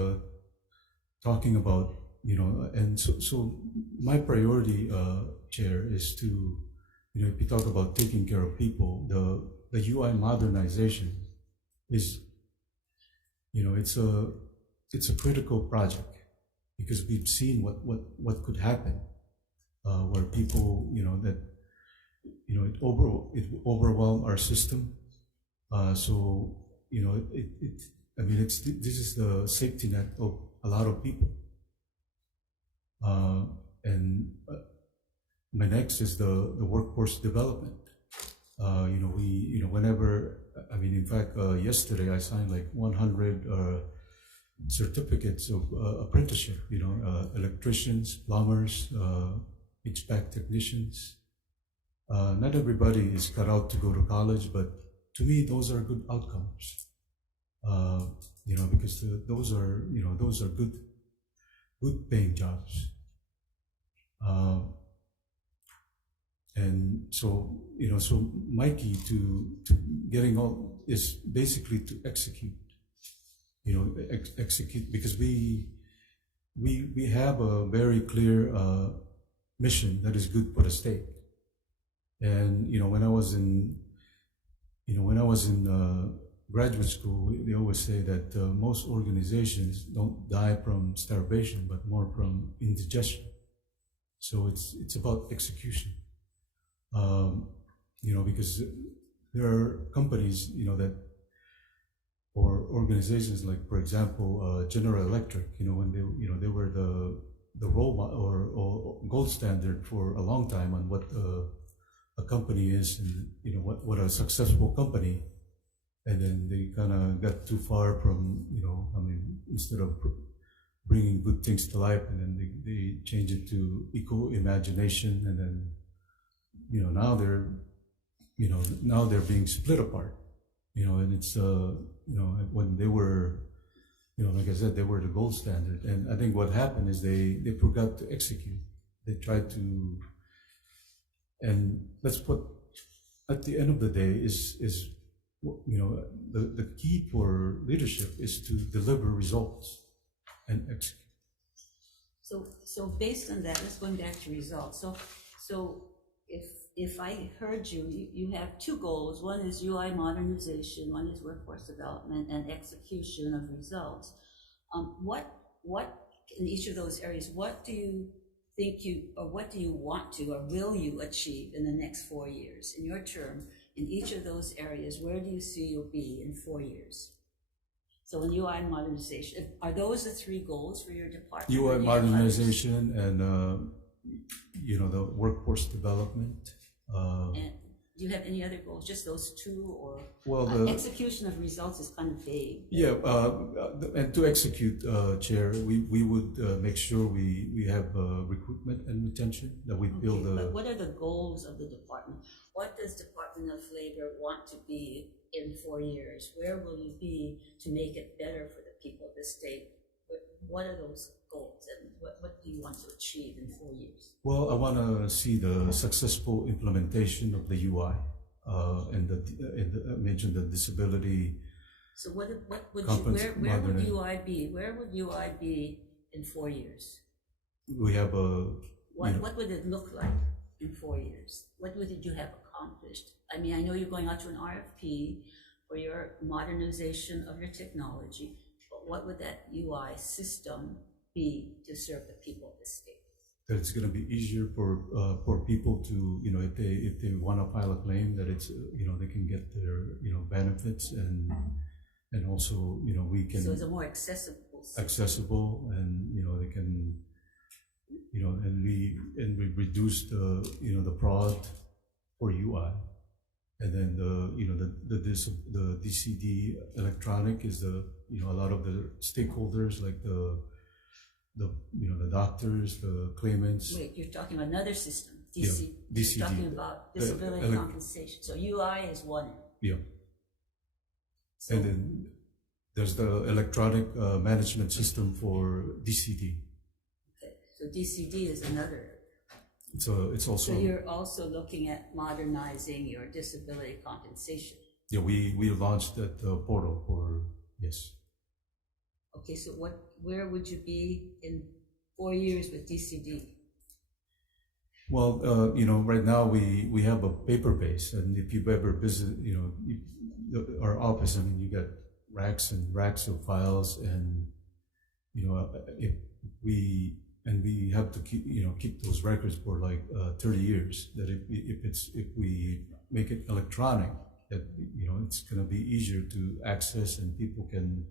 talking about, and so my priority, Chair, is to, if you talk about taking care of people, the UI modernization is, it's a critical project, because we've seen what could happen, where people, it overwhelm our system. So, this is the safety net of a lot of people. And my next is the workforce development. Whenever, in fact, yesterday I signed like 100 certificates of apprenticeship, electricians, plumbers, HVAC technicians. Not everybody is cut out to go to college, but to me, those are good outcomes. Because those are good paying jobs. And so, so my key to getting all is basically to execute, execute, because we have a very clear mission that is good for the state. And, when I was in graduate school, they always say that most organizations don't die from starvation, but more from indigestion. So it's about execution. Because there are companies, that, or organizations like, for example, General Electric, when they were the role model or gold standard for a long time on what a company is, and what a successful company. And then they kind of got too far from, instead of bringing good things to life, and then they change it to eco-imagination, and then now they're being split apart, and it's when they were, like I said, they were the gold standard. And I think what happened is they forgot to execute. They tried to, and let's put, at the end of the day, is the key for leadership is to deliver results and execute. So based on that, let's going back to results. So if I heard you, you have two goals. One is UI modernization, one is workforce development and execution of results. What in each of those areas, what do you think what do you want to, or will you achieve in the next 4 years? In your term, in each of those areas, where do you see you'll be in 4 years? So in UI modernization, are those the 3 goals for your department? UI modernization and, the workforce development. And do you have any other goals? Just those 2, or Well, the execution of results is kind of vague. Yeah, and to execute, Chair, we would make sure we have recruitment and retention, that we build But what are the goals of the department? What does Department of Labor want to be in 4 years? Where will you be to make it better for the people of the state? What are those goals, and what do you want to achieve in 4 years? Well, I want to see the successful implementation of the UI and I mentioned the disability. So where would UI be? Where would UI be in 4 years? We have What would it look like in 4 years? What would you have accomplished? I mean, I know you're going out to an RFP for your modernization of your technology, but what would that UI system be to serve the people of the state? That it's going to be easier for people to, if they want to file a claim, that it's, they can get their, benefits and also, we can. So it's a more accessible system. Accessible, and they can, and we reduce the fraud for UI, and then the DCD electronic is a lot of the stakeholders, like the doctors, the claimants. Wait, you're talking about another system, DCD. You're talking about disability compensation. So UI is one. Yeah. So, and then there's the electronic management system for DCD. Okay, so DCD is another. So it's also. So you're also looking at modernizing your disability compensation. Yeah, we launched that portal for, yes. Okay, so where would you be in 4 years with DCD? Well, right now we have a paper base, and if you've ever visited, our office, I mean, you got racks and racks of files, and if we have to keep those records for like 30 years. That if we make it electronic, that it's going to be easier to access, and people can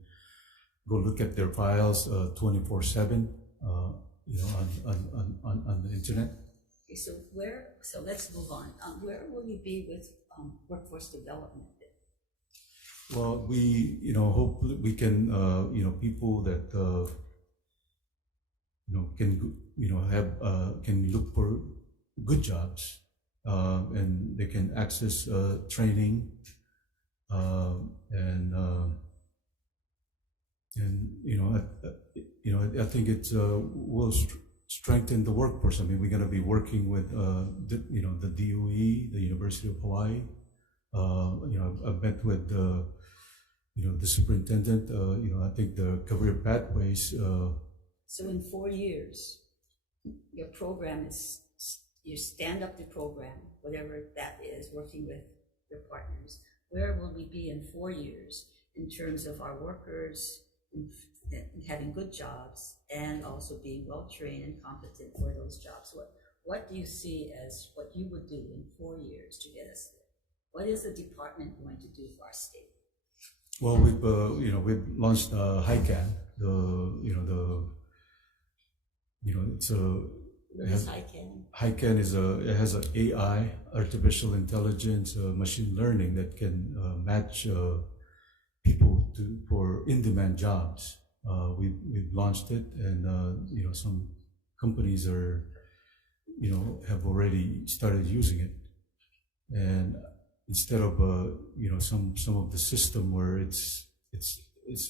go look at their files 24/7, on the internet. Okay, so let's move on. Where will you be with workforce development? Well, we hopefully we can people that can look for good jobs, and they can access training, I think it's will strengthen the workforce. I mean, we're going to be working with the DOE, the University of Hawaii. I've met with the superintendent. I think the career pathways. So in 4 years, your program is, you stand up the program, whatever that is, working with your partners. Where will we be in 4 years in terms of our workers having good jobs and also being well trained and competent for those jobs? What do you see as what you would do in 4 years to get us there? What is the department going to do for our state? Well, we've launched HICAN. HICAN it has an AI, artificial intelligence, machine learning that can match people for in-demand jobs. We've launched it, and some companies are have already started using it, and instead of some of the system where it's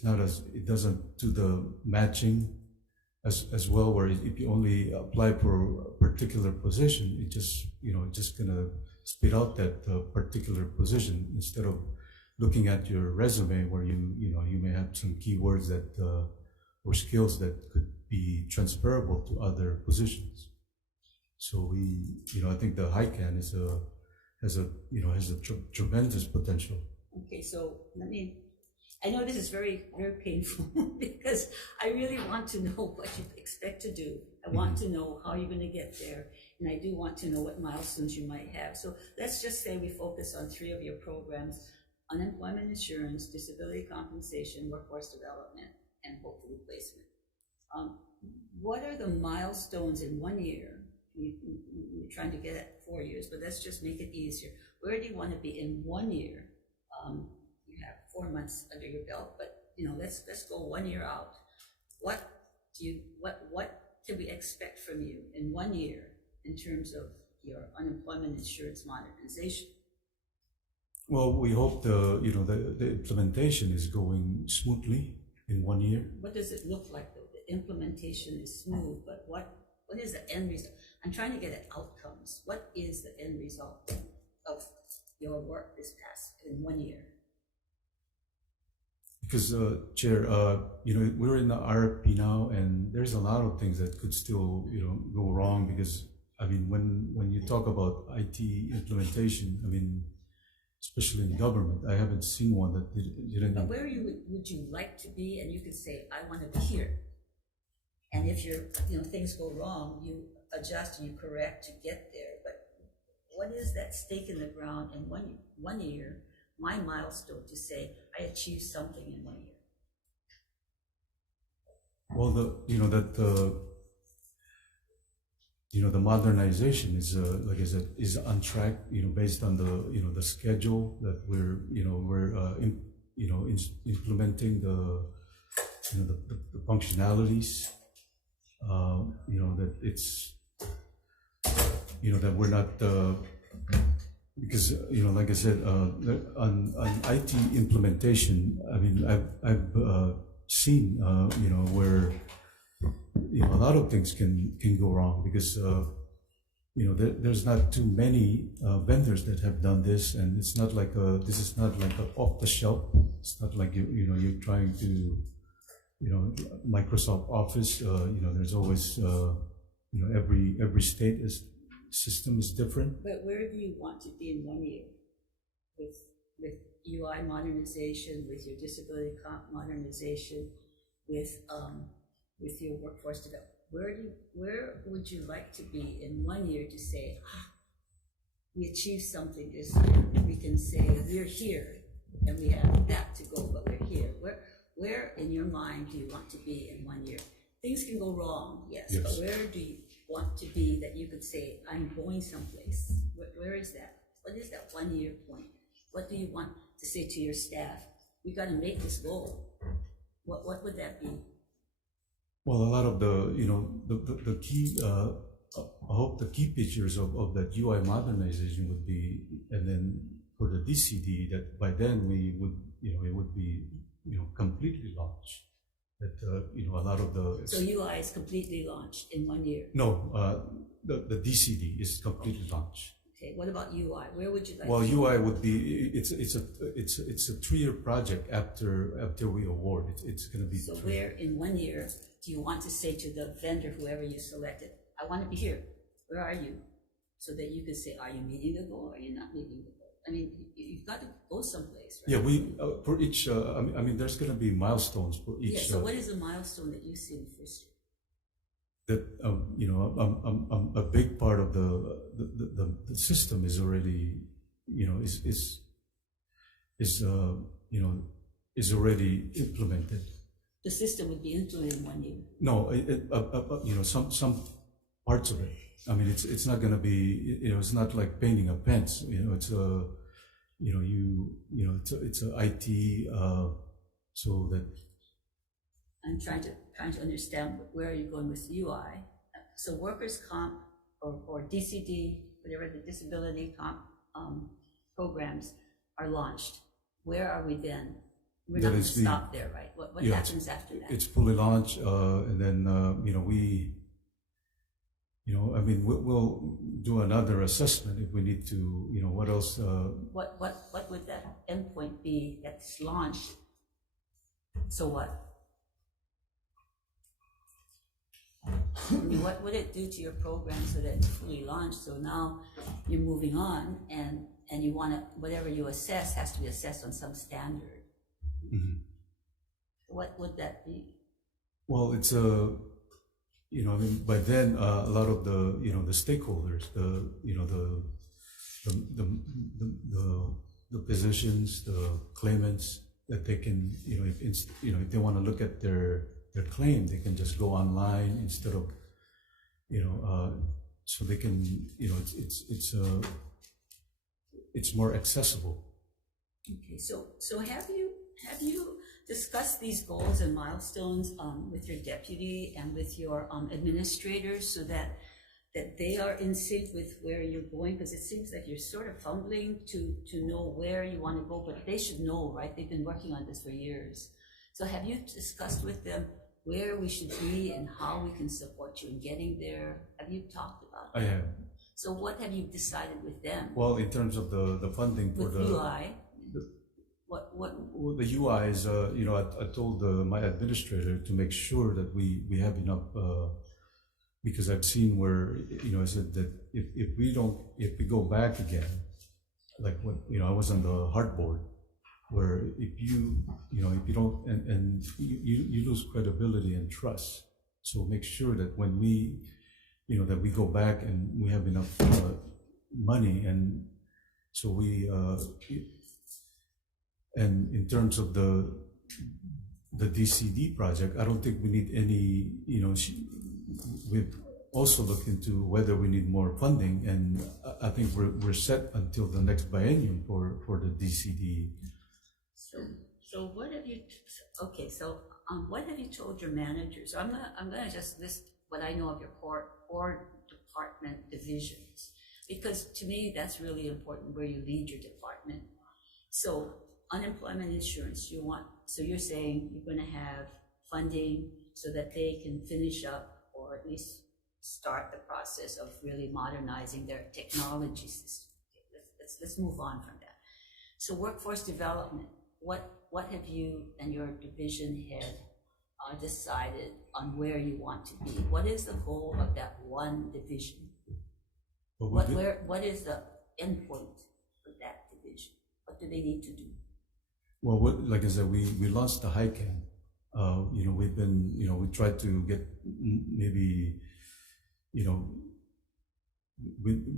not it doesn't do the matching as well, where if you only apply for a particular position, it just gonna spit out that particular position, instead of looking at your resume where you may have some keywords that or skills that could be transferable to other positions. So I think the HICAN has a tremendous potential. Okay, so let me I know this is very, very painful because I really want to know what you expect to do. I want to know how you're going to get there. And I do want to know what milestones you might have. So let's just say we focus on 3 of your programs: unemployment insurance, disability compensation, workforce development, and hopefully placement. What are the milestones in 1 year? We're trying to get at 4 years, but let's just make it easier. Where do you want to be in 1 year? You have 4 months under your belt, but let's go 1 year out. What can we expect from you in 1 year in terms of your unemployment insurance modernization? Well, we hope the implementation is going smoothly in 1 year. What does it look like though? The implementation is smooth, but what is the end result? I'm trying to get at outcomes. What is the end result of your work this past in 1 year? Because, Chair, we're in the RFP now, and there's a lot of things that could still, go wrong. Because, I mean, when you talk about IT implementation, I mean, especially in government, I haven't seen one that didn't. But where would you like to be? And you could say, I want to be here. And if things go wrong, you adjust and you correct to get there. But what is that stake in the ground in 1 year? My milestone to say I achieved something in 1 year. Well, the modernization is, like I said, is on track. Based on the schedule that we're implementing the functionalities. That it's that we're not. Because like I said, on IT implementation, I mean, I've seen where a lot of things can go wrong because there's not too many vendors that have done this, and it's not like this is not like off the shelf. It's not like you're trying to Microsoft Office. There's always every state system is different. But where do you want to be in 1 year with UI modernization, with your disability comp modernization, with your workforce development? Where would you like to be in 1 year to say, we achieved something this year? We can say we're here and we have that to go, but we're here. Where in your mind do you want to be in 1 year? Things can go wrong, yes. But where do you want to be that you could say, I'm going someplace? Where is that? What is that 1 year point? What do you want to say to your staff? We got to make this goal. What would that be? Well, a lot of the key, I hope the key features of that UI modernization would be, and then for the DCD, that by then we would, it would be, completely launched. That, a lot of the... So UI is completely launched in 1 year? No, the DCD is completely launched. Okay, what about UI? Where would you like? Well, UI would be it's a 3-year project after we award. It's going to be. So where in 1 year do you want to say to the vendor, whoever you selected, I want to be here. Where are you? So that you can say, are you meeting the goal or are you not meeting the goal? I mean, you've got to go someplace, right? Yeah, we for each. I mean, there's going to be milestones for each. Yeah. So what is a milestone that you see in the first year? That a big part of the system is already is already implemented. The system would be implemented in 1 year. No, some parts of it. I mean, it's not going to be. It's not like painting a fence. It's a it's a IT. So that I'm trying to understand where are you going with UI. So workers' comp or DCD, whatever the disability comp programs are launched. Where are we then? We're not going to stop there, right? What happens after that? It's fully launched, and then we. I mean, we'll do another assessment if we need to. What else? What would that endpoint be that's launched? So what? I mean, what would it do to your program so that it's fully launched? So now you're moving on, and you want to, whatever you assess has to be assessed on some standard. What would that be? Well, it's a, you know, I mean, by then, a lot of the, you know, the stakeholders, the, you know, the physicians, the claimants, that they can, you know, if they want to look at their claim, they can just go online instead of, you know, so they can, you know, it's more accessible. Okay, so have you discussed these goals and milestones with your deputy and with your administrators so that they are in sync with where you're going? Because it seems like you're sort of fumbling to know where you want to go, but they should know, right? They've been working on this for years. So have you discussed with them where we should be and how we can support you in getting there? Have you talked about that? I have. So what have you decided with them? Well, in terms of the funding for with the UI, well, the UI is, you know, I told my administrator to make sure that we have enough, because I've seen where, you know, I said that if we go back again, like when, you know, I was on the heart board, where if you don't, and you lose credibility and trust. So make sure that when we, you know, that we go back and we have enough money, and so we, and in terms of the DCD project, I don't think we need any, you know, we've also looked into whether we need more funding, and I think we're set until the next biennium for the DCD. So what have you? Okay, so what have you told your managers? I'm gonna just list what I know of your core department divisions, because to me that's really important where you lead your department. So unemployment insurance, so you're saying you're going to have funding so that they can finish up or at least start the process of really modernizing their technology system. Okay, let's move on from that. So workforce development, what have you and your division head decided on where you want to be? What is the goal of that one division? What is the end point of that division? What do they need to do? Well, like I said, we launched the HICAN. You know, we've been, you know, we tried to get maybe, you know,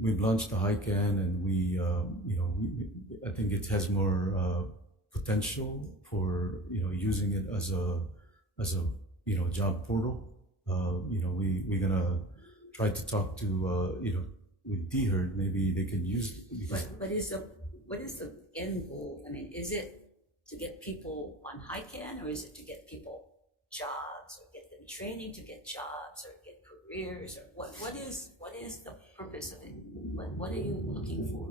we've launched the HICAN, and we, you know, I think it has more potential for, you know, using it as a you know, job portal. You know, we're gonna try to talk to you know, with DEFER, maybe they can use. But what is the end goal? I mean, is it to get people on HICAN, or is it to get people jobs, or get them training to get jobs, or get careers, or what is the purpose of it? What are you looking for?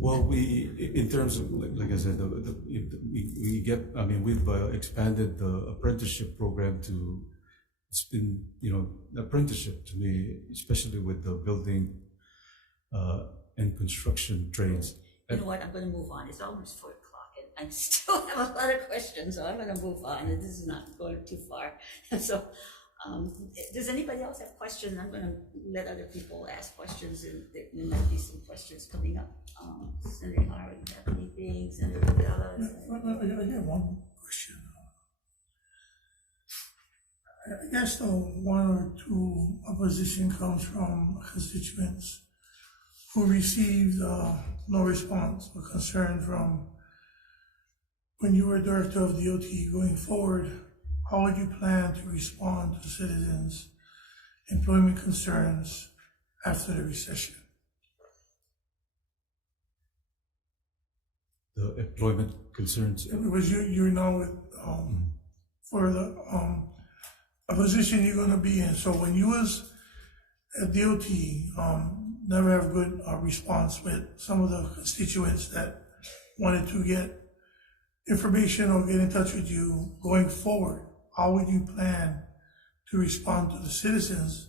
Well, we, in terms of, like I said, we get, I mean, we've expanded the apprenticeship program to, it's been, you know, apprenticeship to me, especially with the building and construction trades. You know what, I'm going to move on. It's almost 4 o'clock. I still have a lot of questions, so I'm going to move on. And this is not going too far. So, does anybody else have questions? I'm going to let other people ask questions, and there might be some questions coming up. Senator Howard, do you have anything? Senator Vidal? I have one question. I guess the one or two opposition comes from constituents who received no response or concern from when you were director of DOT going forward. How would you plan to respond to citizens' employment concerns after the recession? The employment concerns. Because you're now with for the a position you're going to be in. So when you was at DOT, never have good response with some of the constituents that wanted to get information or get in touch with you going forward. How would you plan to respond to the citizens'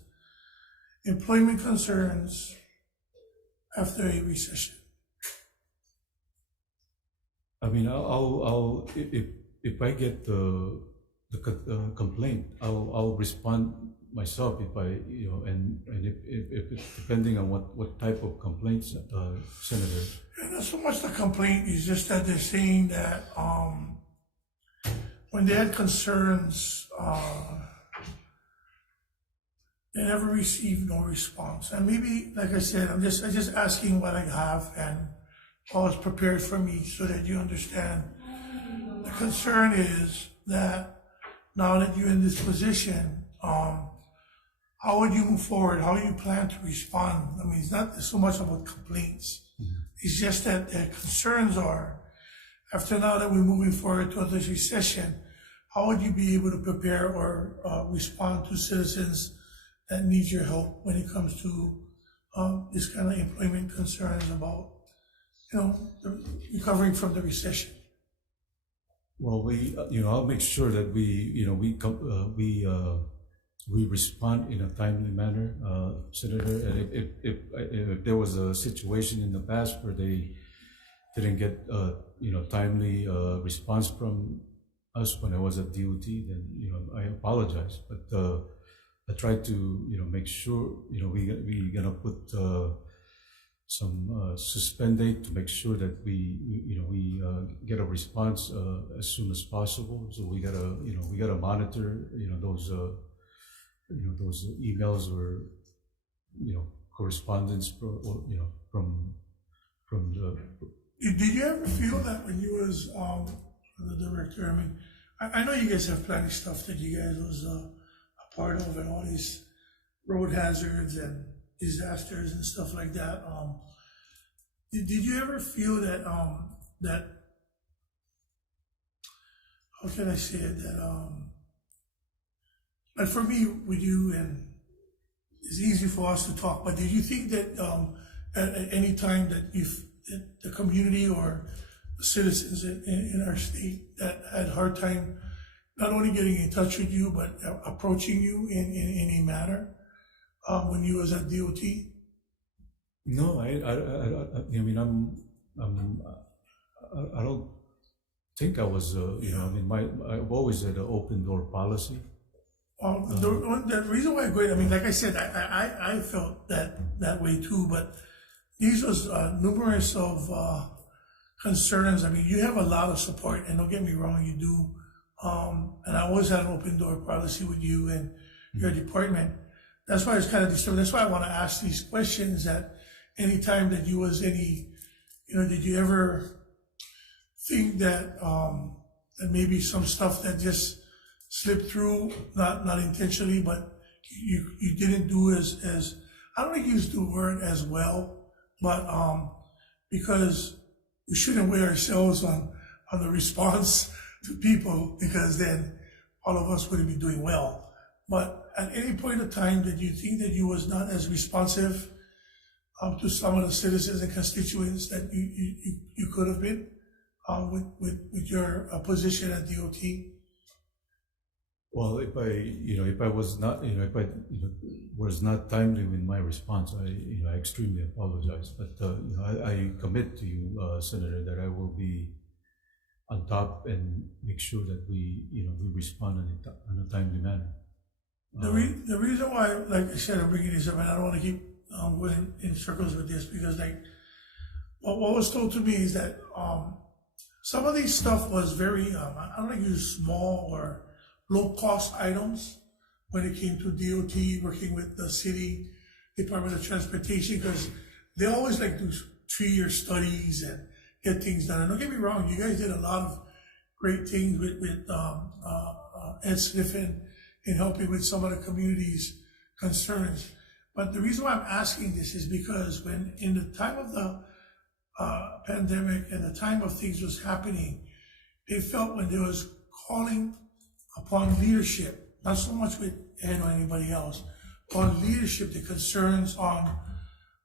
employment concerns after a recession? I mean, I'll if I get the complaint, I'll respond myself if I, you know, and if it's depending on what type of complaints, Senator. Yeah, not so much the complaint, it's just that they're saying that when they had concerns, they never received no response. And maybe, like I said, I'm just asking what I have and all is prepared for me so that you understand. The concern is that now that you're in this position, how would you move forward? How do you plan to respond? I mean, it's not so much about complaints. It's just that the concerns are, after now that we're moving forward to this recession, how would you be able to prepare or respond to citizens that need your help when it comes to this kind of employment concerns about, recovering from the recession? Well, I'll make sure that we respond in a timely manner, Senator. And if there was a situation in the past where they didn't get timely response from us when I was at DOT, then I apologize. But I tried to make sure we gonna put some suspend date to make sure that we get a response as soon as possible. So we gotta monitor those emails or correspondence from the. Did you ever feel that when you was the director? I mean, I know you guys have plenty of stuff that you guys was a part of, and all these road hazards and disasters and stuff like that. Did you ever feel that that, how can I say it, that like for me with you, and it's easy for us to talk, but did you think that at any time that the community or the citizens in our state that had a hard time not only getting in touch with you, but approaching you in any manner when you was at DOT? No, I mean, I don't think I was, I've always had an open door policy. The reason why like I said, I felt that way too, but these was numerous of concerns. I mean, you have a lot of support, and don't get me wrong, you do. And I always had an open door policy with you and your department. That's why it's kind of disturbing. That's why I want to ask these questions at any time that you was did you ever think that that maybe some stuff that just slipped through, not intentionally, but you didn't do as I don't use the word as well, but because we shouldn't weigh ourselves on the response to people, because then all of us wouldn't be doing well. But at any point of time that you think that you was not as responsive to some of the citizens and constituents that you could have been with your position at DOT? Well, if I was not, was not timely with my response, I extremely apologize. But I commit to you, Senator, that I will be on top and make sure that we respond in a timely manner. The reason why, like I said, I'm bringing this up, and I don't want to keep going in circles with this, because what was told to me is that some of these stuff was very, I don't like to use small or low cost items when it came to DOT, working with the city Department of Transportation, because they always like do 3-year studies and get things done. And don't get me wrong, you guys did a lot of great things with Ed Sniffen in helping with some of the community's concerns. But the reason why I'm asking this is because when in the time of the pandemic and the time of things was happening, they felt when there was calling upon leadership, not so much with Ed or anybody else, on leadership, the concerns on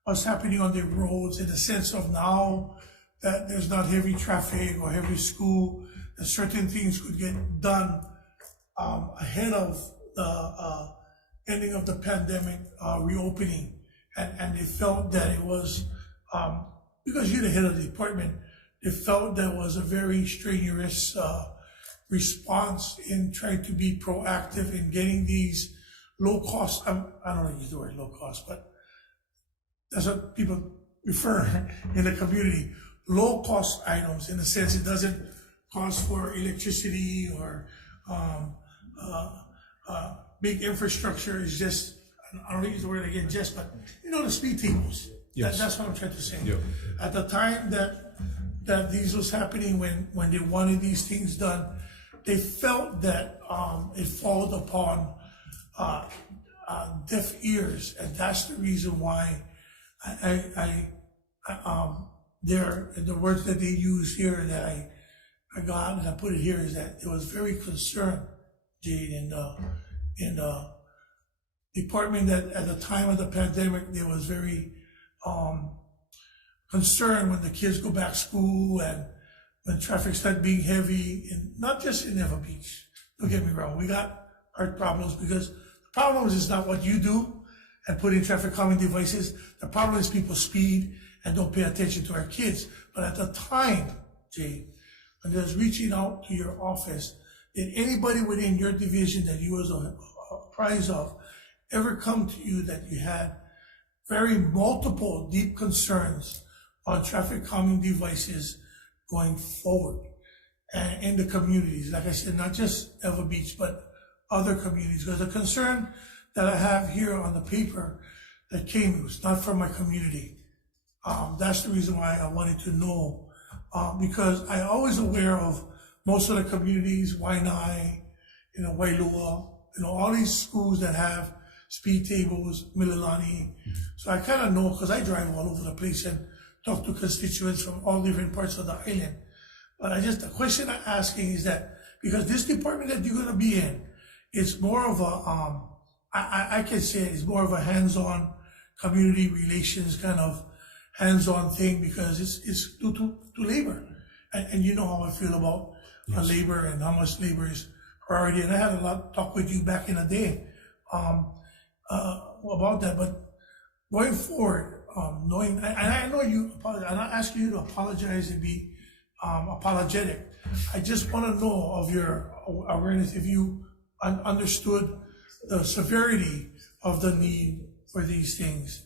what's happening on the roads, in the sense of now that there's not heavy traffic or heavy school, that certain things could get done ahead of the ending of the pandemic, reopening. And they felt that it was, because you're the head of the department, they felt there was a very strenuous response in trying to be proactive in getting these low cost, I don't want to use the word low cost, but that's what people refer in the community, low cost items, in the sense it doesn't cost for electricity or big infrastructure is just, I don't use the word again, just, but the speed tables. Yes. That's what I'm trying to say. Yeah. At the time that these was happening, when they wanted these things done, they felt that it followed upon deaf ears, and that's the reason why the words that they use here that I got and I put it here is that it was very concerned, Jade, in the department that at the time of the pandemic, they was very concerned when the kids go back to school and when traffic started being heavy, and not just in Neva Beach. Don't get me wrong, we got our problems because the problem is not what you do and put in traffic calming devices. The problem is people speed and don't pay attention to our kids. But at the time, Jay, when they was reaching out to your office, did anybody within your division that you was apprised of ever come to you that you had very multiple deep concerns on traffic calming devices going forward and in the communities? Like I said, not just Eva Beach, but other communities. Because the concern that I have here on the paper that came, it was not from my community. That's the reason why I wanted to know, because I always aware of most of the communities, Waianae, Wailua, all these schools that have speed tables, Mililani. So I kind of know, because I drive all over the place and talk to constituents from all different parts of the island. But the question I'm asking is that, because this department that you're gonna be in, it's more of a, I can say it's more of a hands-on community relations kind of hands-on thing, because it's due to labor. And you know how I feel about labor and how much labor is priority. And I had a lot to talk with you back in the day about that. But going forward, knowing, and I know you, I'm not asking you to apologize and be apologetic. I just want to know of your awareness, if you understood the severity of the need for these things.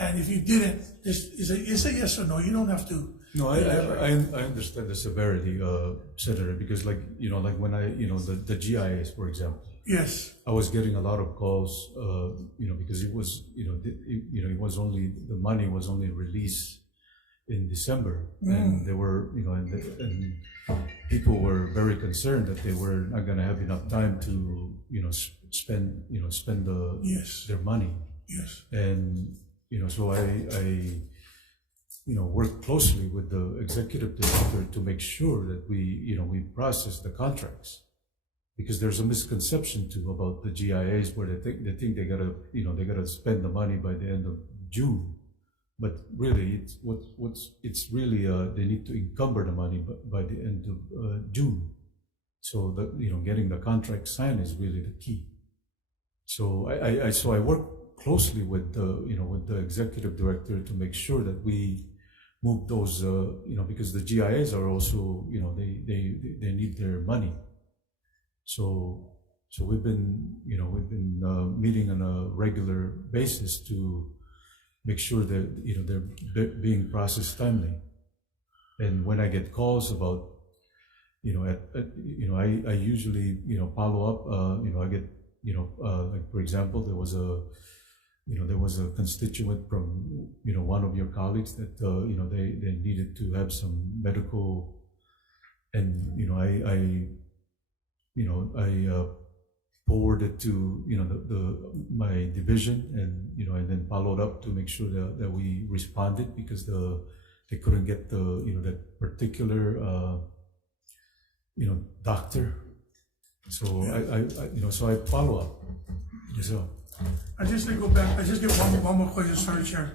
And if you didn't, it's a yes or no. You don't have to. No, I understand the severity, Senator, because like when I, the GIS, for example. Yes. I was getting a lot of calls, because it was, it was only, the money was only released in December, and they were, and people were very concerned that they were not going to have enough time to, spend their money. Yes. And so I work closely with the executive director to make sure that we process the contracts, because there's a misconception too about the GIAs where they think they gotta spend the money by the end of June, but really it's really they need to encumber the money by the end of June, so that getting the contract signed is really the key. So I work closely with the executive director to make sure that we move those because the GIAs are also they need their money. So we've been meeting on a regular basis to make sure that they're being processed timely. And when I get calls about I usually follow up. I get like for example, there was a constituent from one of your colleagues that they needed to have some medical, and I forwarded to my division, and then followed up to make sure that we responded, because they couldn't get that particular doctor. So so I follow up. So I just to go back. I just get one more question, sorry, Chair,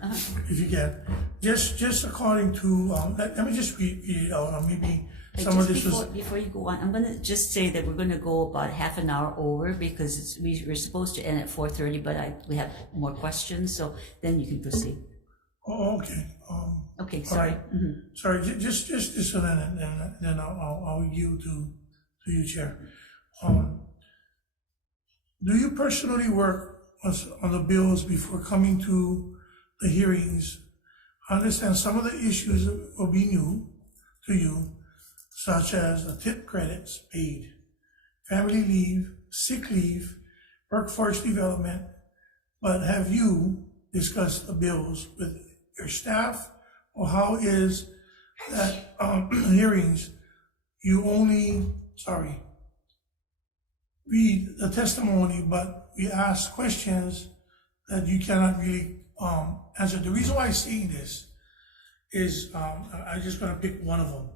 if you can. Just according to let me just read it out. Maybe some of this before you go on, I'm gonna just say that we're gonna go about half an hour over, because we're supposed to end at 4:30, but we have more questions, so then you can proceed. Oh, okay. Okay, sorry. Right. Sorry, just so then I'll yield to you, Chair. Do you personally work on the bills before coming to the hearings? I understand some of the issues will be new to you, such as the tip credits paid family leave, sick leave, workforce development, but have you discussed the bills with your staff? Or how is that hearings, you only, read the testimony, but we ask questions that you cannot really answer. The reason why I'm saying this is, I'm just gonna pick one of them.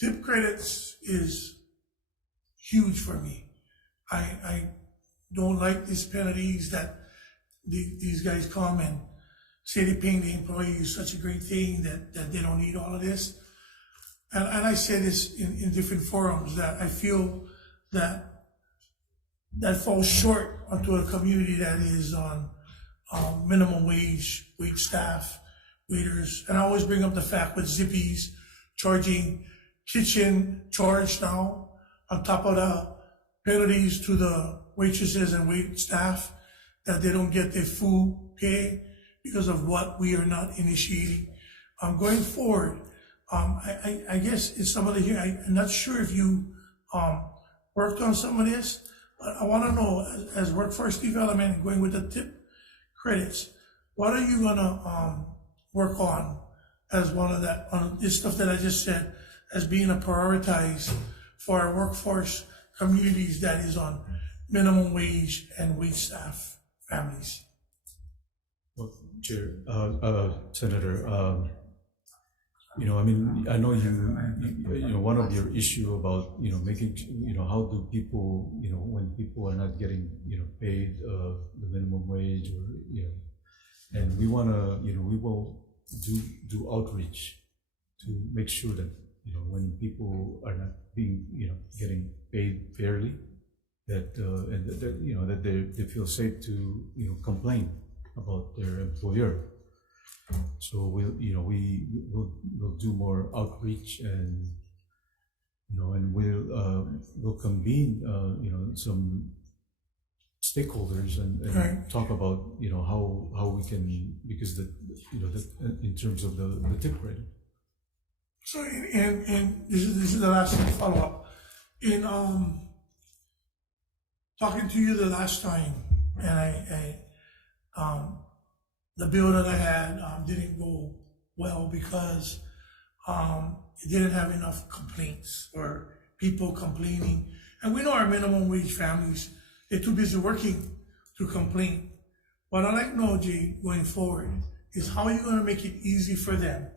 Tip credits is huge for me. I don't like these penalties that these guys come and say they're paying the employees such a great thing that they don't need all of this. And I say this in different forums, that I feel that falls short onto a community that is on minimum wage staff, waiters. And I always bring up the fact with Zippy's charging kitchen charge now on top of the penalties to the waitresses and wait staff, that they don't get their food pay because of what we are not initiating. Going forward, I guess in some of the here, I'm not sure if you worked on some of this, but I want to know, as workforce development and going with the tip credits, what are you gonna work on as one of that, on this stuff that I just said, as being a prioritized for our workforce communities that is on minimum wage and wage staff families? Well, Chair, Senator, I mean, I know one of your issue about, making, how do people, when people are not getting, paid the minimum wage, or, and we want to, we will do outreach to make sure that, when people are not being, getting paid fairly, that, and that, that they feel safe to, complain about their employer. So we'll do more outreach, and and we'll convene some stakeholders and Right. talk about how we can, because that in terms of the tip credit. So, and this is the last follow up. In talking to you the last time, and the bill that I had didn't go well because it didn't have enough complaints or people complaining. And we know our minimum wage families, they're too busy working to complain. What I'd like to know, Jay, going forward, is how are you going to make it easy for them,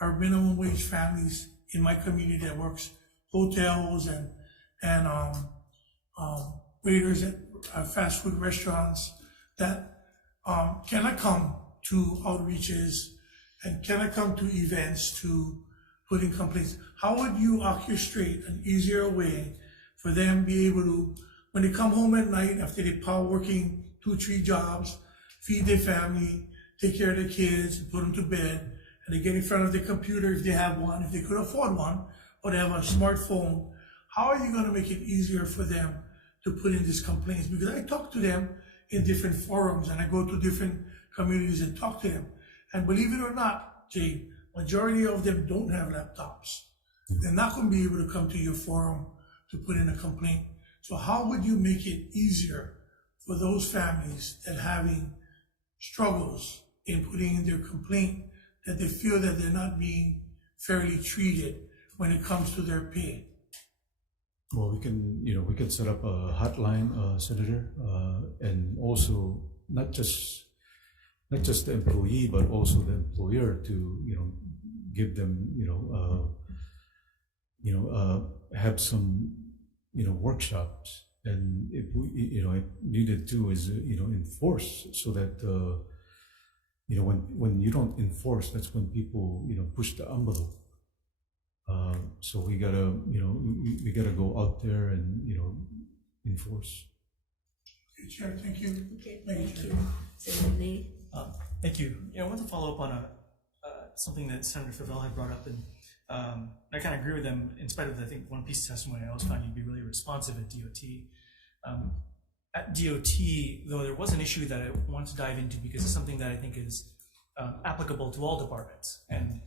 our minimum wage families in my community that works hotels and waiters at fast food restaurants, that can I come to outreaches and can I come to events to put in complaints? How would you orchestrate an easier way for them to be able to, when they come home at night after they power working 2-3 jobs, feed their family, take care of their kids, and put them to bed, and they get in front of their computer if they have one, if they could afford one, or they have a smartphone, how are you going to make it easier for them to put in these complaints? Because I talk to them in different forums, and I go to different communities and talk to them. And believe it or not, Jay, majority of them don't have laptops. They're not going to be able to come to your forum to put in a complaint. So how would you make it easier for those families that are having struggles in putting in their complaint, that they feel that they're not being fairly treated when it comes to their pay? Well, we can set up a hotline, Senator, and also not just the employee, but also the employer to, give them, have some, workshops, and if we, if needed to, is enforce, so that when you don't enforce, that's when people push the envelope. So we gotta, we gotta go out there and, enforce. Okay, Chair, thank you. Okay, Thank thank you. you. Senator Lee. Thank you. I want to follow up on something that Senator Favell had brought up, and I kind of agree with them. In spite of, I think, one piece of testimony, I always found you to be really responsive at DOT. At DOT, though, there was an issue that I want to dive into because it's something that I think is applicable to all departments. And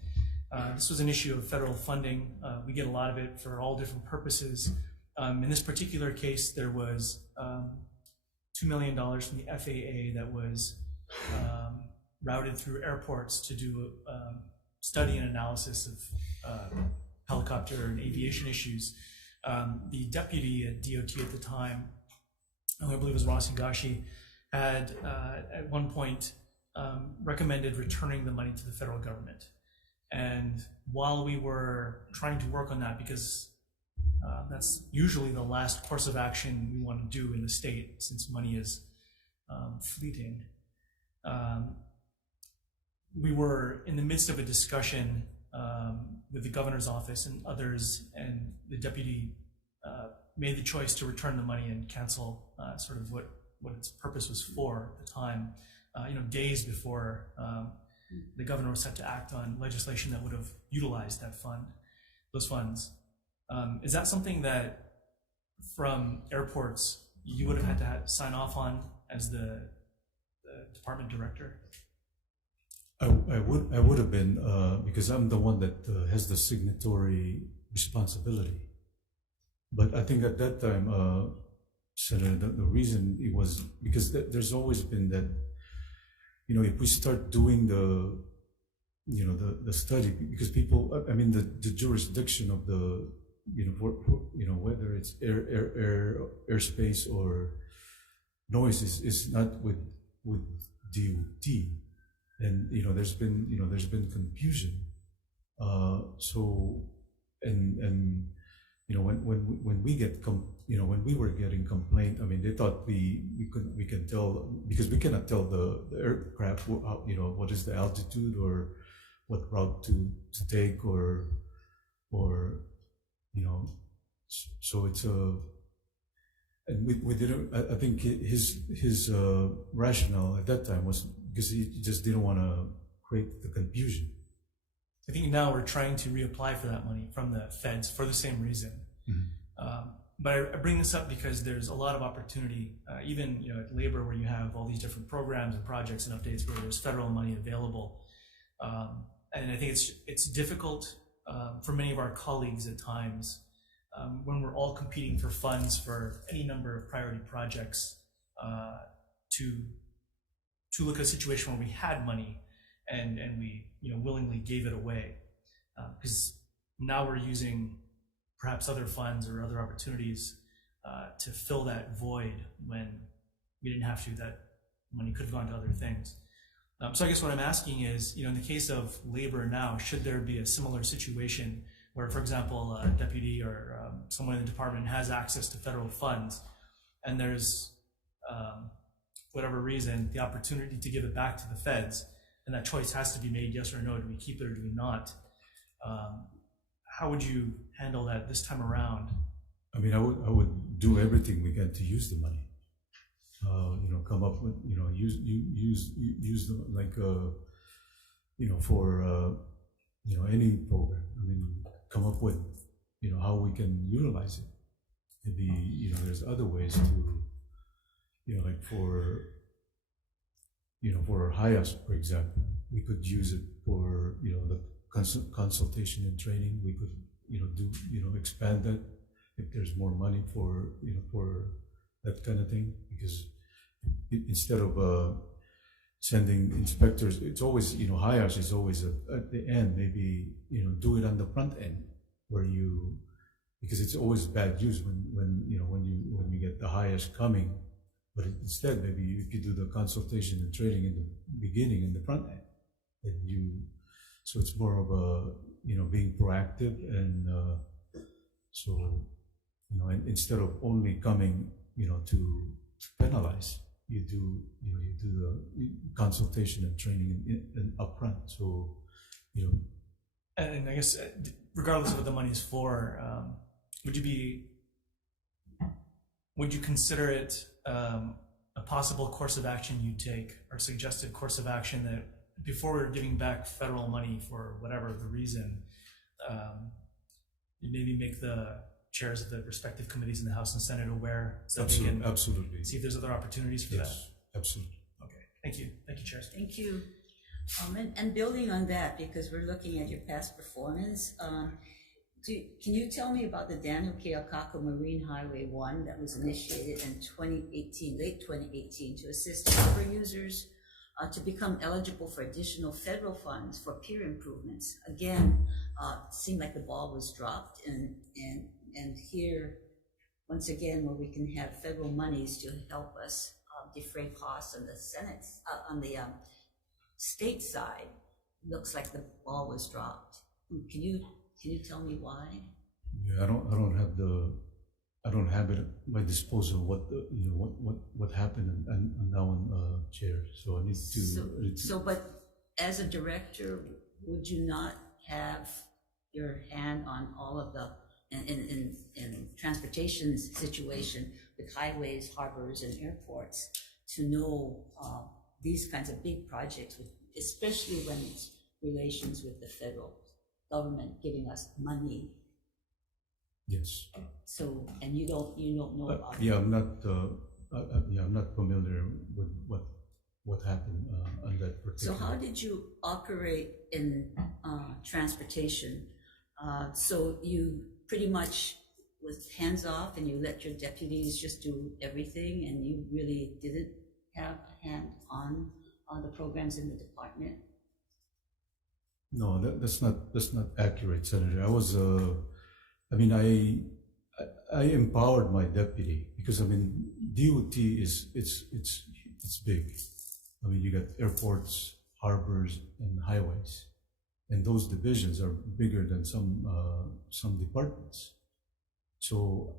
this was an issue of federal funding. We get a lot of it for all different purposes. In this particular case, there was $2 million from the FAA that was routed through airports to do study and analysis of helicopter and aviation issues. The deputy at DOT at the time, who I believe was Ross Higashi, had at one point recommended returning the money to the federal government. And while we were trying to work on that, because that's usually the last course of action we want to do in the state, since money is fleeting, we were in the midst of a discussion with the governor's office and others, and the deputy made the choice to return the money and cancel sort of what its purpose was for at the time, days before the governor was set to act on legislation that would have utilized those funds. Is that something that from airports you would have had to sign off on as the department director? I would have been, because I'm the one that has the signatory responsibility. But I think at that time, Senator, the reason it was because there's always been that, if we start doing the study, because people, I mean, the jurisdiction of the, whether it's airspace or noise is not with DOT. And there's been confusion. When we were getting complaint, I mean, they thought we can tell, because we cannot tell the aircraft what is the altitude or what route to take or so it's and we didn't. I think his rationale at that time was because he just didn't want to create the confusion. I think now we're trying to reapply for that money from the feds for the same reason. Mm-hmm. But I bring this up because there's a lot of opportunity, even at labor, where you have all these different programs and projects and updates where there's federal money available, and I think it's difficult for many of our colleagues at times when we're all competing for funds for any number of priority projects to look at a situation where we had money and we willingly gave it away, because now we're using perhaps other funds or other opportunities to fill that void when we didn't have to. That money could have gone to other things. So I guess what I'm asking is, in the case of labor now, should there be a similar situation where, for example, a deputy or someone in the department has access to federal funds, and there's whatever reason the opportunity to give it back to the feds, and that choice has to be made, yes or no, do we keep it or do we not? How would you handle that this time around? I mean, I would do everything we can to use the money. Come up with, use them like, for, any program. I mean, come up with, how we can utilize it. Maybe, there's other ways to, like for HIAS, for example, we could use it for, the consultation and training. We could, expand that if there's more money for, for that kind of thing, because instead of sending inspectors, it's always, HIAS is always at the end. Maybe, do it on the front end where because it's always bad use when you get the HIAS coming. But instead, maybe if you do the consultation and training in the beginning, in the front end, so it's more of a, being proactive, and and instead of only coming, to penalize, you do the consultation and training in upfront. So, And I guess regardless of what the money is for, would you consider it a possible course of action you take, or suggested course of action, that before we're giving back federal money for whatever the reason, you maybe make the chairs of the respective committees in the House and Senate aware, so they can absolutely see if there's other opportunities for that? Absolutely. Okay, thank you, chairs. Thank you. And building on that, because we're looking at your past performance, Can you tell me about the Daniel Keakaka Marine Highway 1 that was initiated in 2018, late 2018, to assist harbor users to become eligible for additional federal funds for pier improvements? Again, it seemed like the ball was dropped, and here, once again, where we can have federal monies to help us defray costs on the Senate, on the state side, looks like the ball was dropped. Can you tell me why? Yeah, I don't have it at my disposal. What happened and now on chair. So I need to. But as a director, would you not have your hand on all of the in transportation situation with highways, harbors, and airports to know these kinds of big projects, especially when it's relations with the federal government giving us money? Yes. So, and you don't know about yeah, I'm not familiar with what happened on that particular. So how did you operate in transportation? So you pretty much was hands off and you let your deputies just do everything, and you really didn't have a hand on the programs in the department? No, that's not accurate, Senator. I was, I empowered my deputy because DOT it's big. You got airports, harbors, and highways, and those divisions are bigger than some departments. So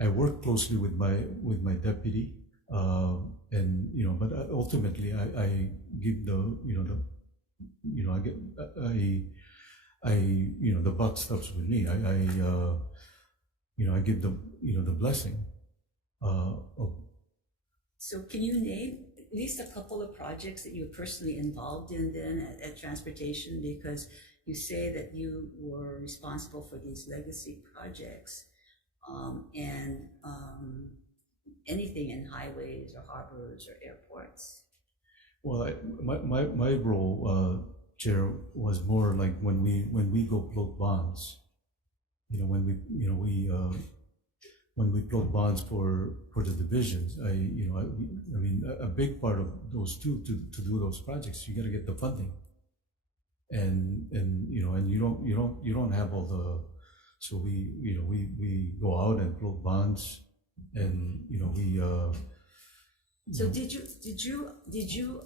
I work closely with my deputy, and but ultimately I give the buck stops with me. I give the blessing of. So can you name at least a couple of projects that you were personally involved in then at transportation? Because you say that you were responsible for these legacy projects, and anything in highways or harbors or airports. Well, my role, Chair, was more like when we go float bonds. When we float bonds for the divisions, a big part of those to do those projects, you got to get the funding, and you don't have all the, so we go out and float bonds, and we. So did you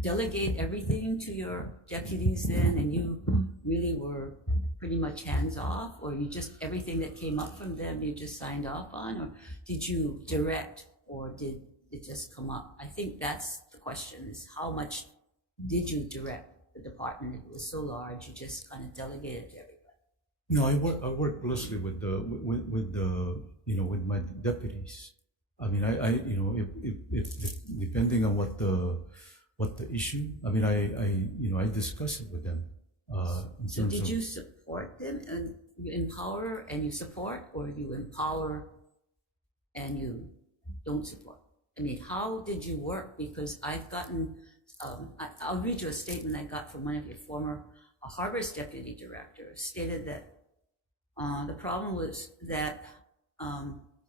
delegate everything to your deputies then, and you really were pretty much hands off, or you just everything that came up from them you just signed off on, or did you direct, or did it just come up? I think that's the question: is how much did you direct the department? If it was so large, you just kind of delegated to everybody. No, I work closely with my deputies. If depending on what the issue, I discuss it with them. So did you support them, and you empower and you support, or you empower and you don't support? How did you work? Because I've gotten, I'll read you a statement I got from one of your former Harbors deputy director, stated that the problem was that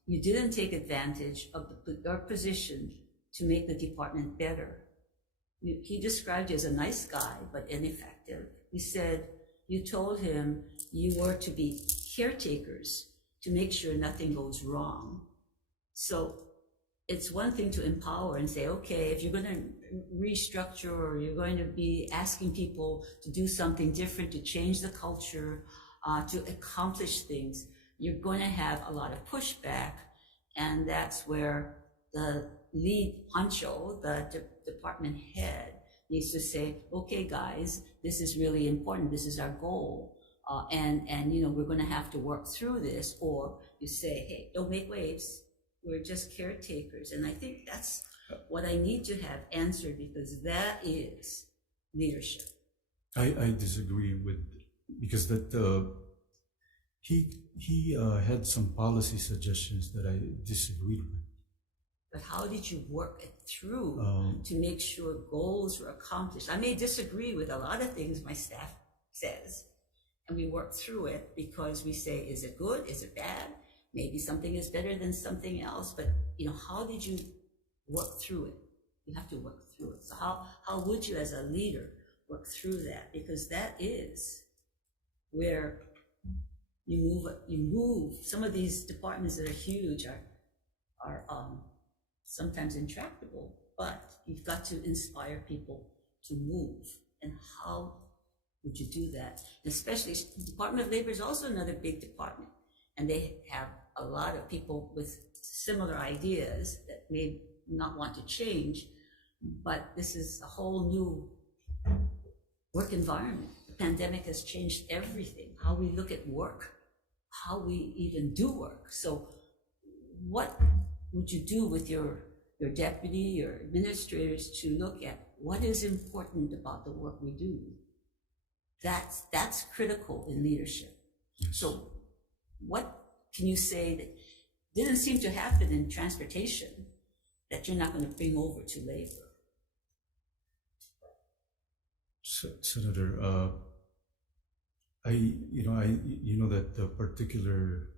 you didn't take advantage of your position to make the department better. He described you as a nice guy, but ineffective. He said you told him you were to be caretakers to make sure nothing goes wrong. So it's one thing to empower and say, okay, if you're going to restructure, or you're going to be asking people to do something different, to change the culture, to accomplish things, you're going to have a lot of pushback. And that's where the lead honcho, the department head, needs to say, okay, guys, this is really important. This is our goal. And we're going to have to work through this. Or you say, hey, don't make waves. We're just caretakers. And I think that's what I need to have answered, because that is leadership. I disagree with, because that he had some policy suggestions that I disagreed with. But how did you work it through to make sure goals were accomplished? I may disagree with a lot of things my staff says, and we work through it because we say, is it good? Is it bad? Maybe something is better than something else, but how did you work through it? You have to work through it. So how would you as a leader work through that? Because that is where you move. Some of these departments that are huge are sometimes intractable, but you've got to inspire people to move. And how would you do that? And especially, Department of Labor is also another big department, and they have a lot of people with similar ideas that may not want to change, but this is a whole new work environment. The pandemic has changed everything, how we look at work, how we even do work. So what would you do with your deputy, your administrators, to look at what is important about the work we do? That's critical in leadership. So what can you say that didn't seem to happen in transportation that you're not going to bring over to labor? Senator, that the particular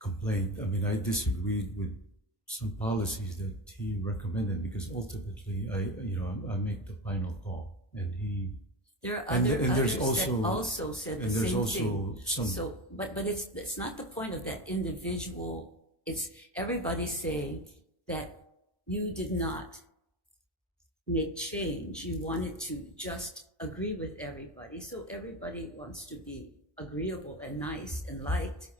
complaint, I disagreed with some policies that he recommended, because ultimately I make the final call, and he. There are others that also said the same thing. So, but it's not the point of that individual. It's everybody saying that you did not make change. You wanted to just agree with everybody. So everybody wants to be agreeable and nice and liked,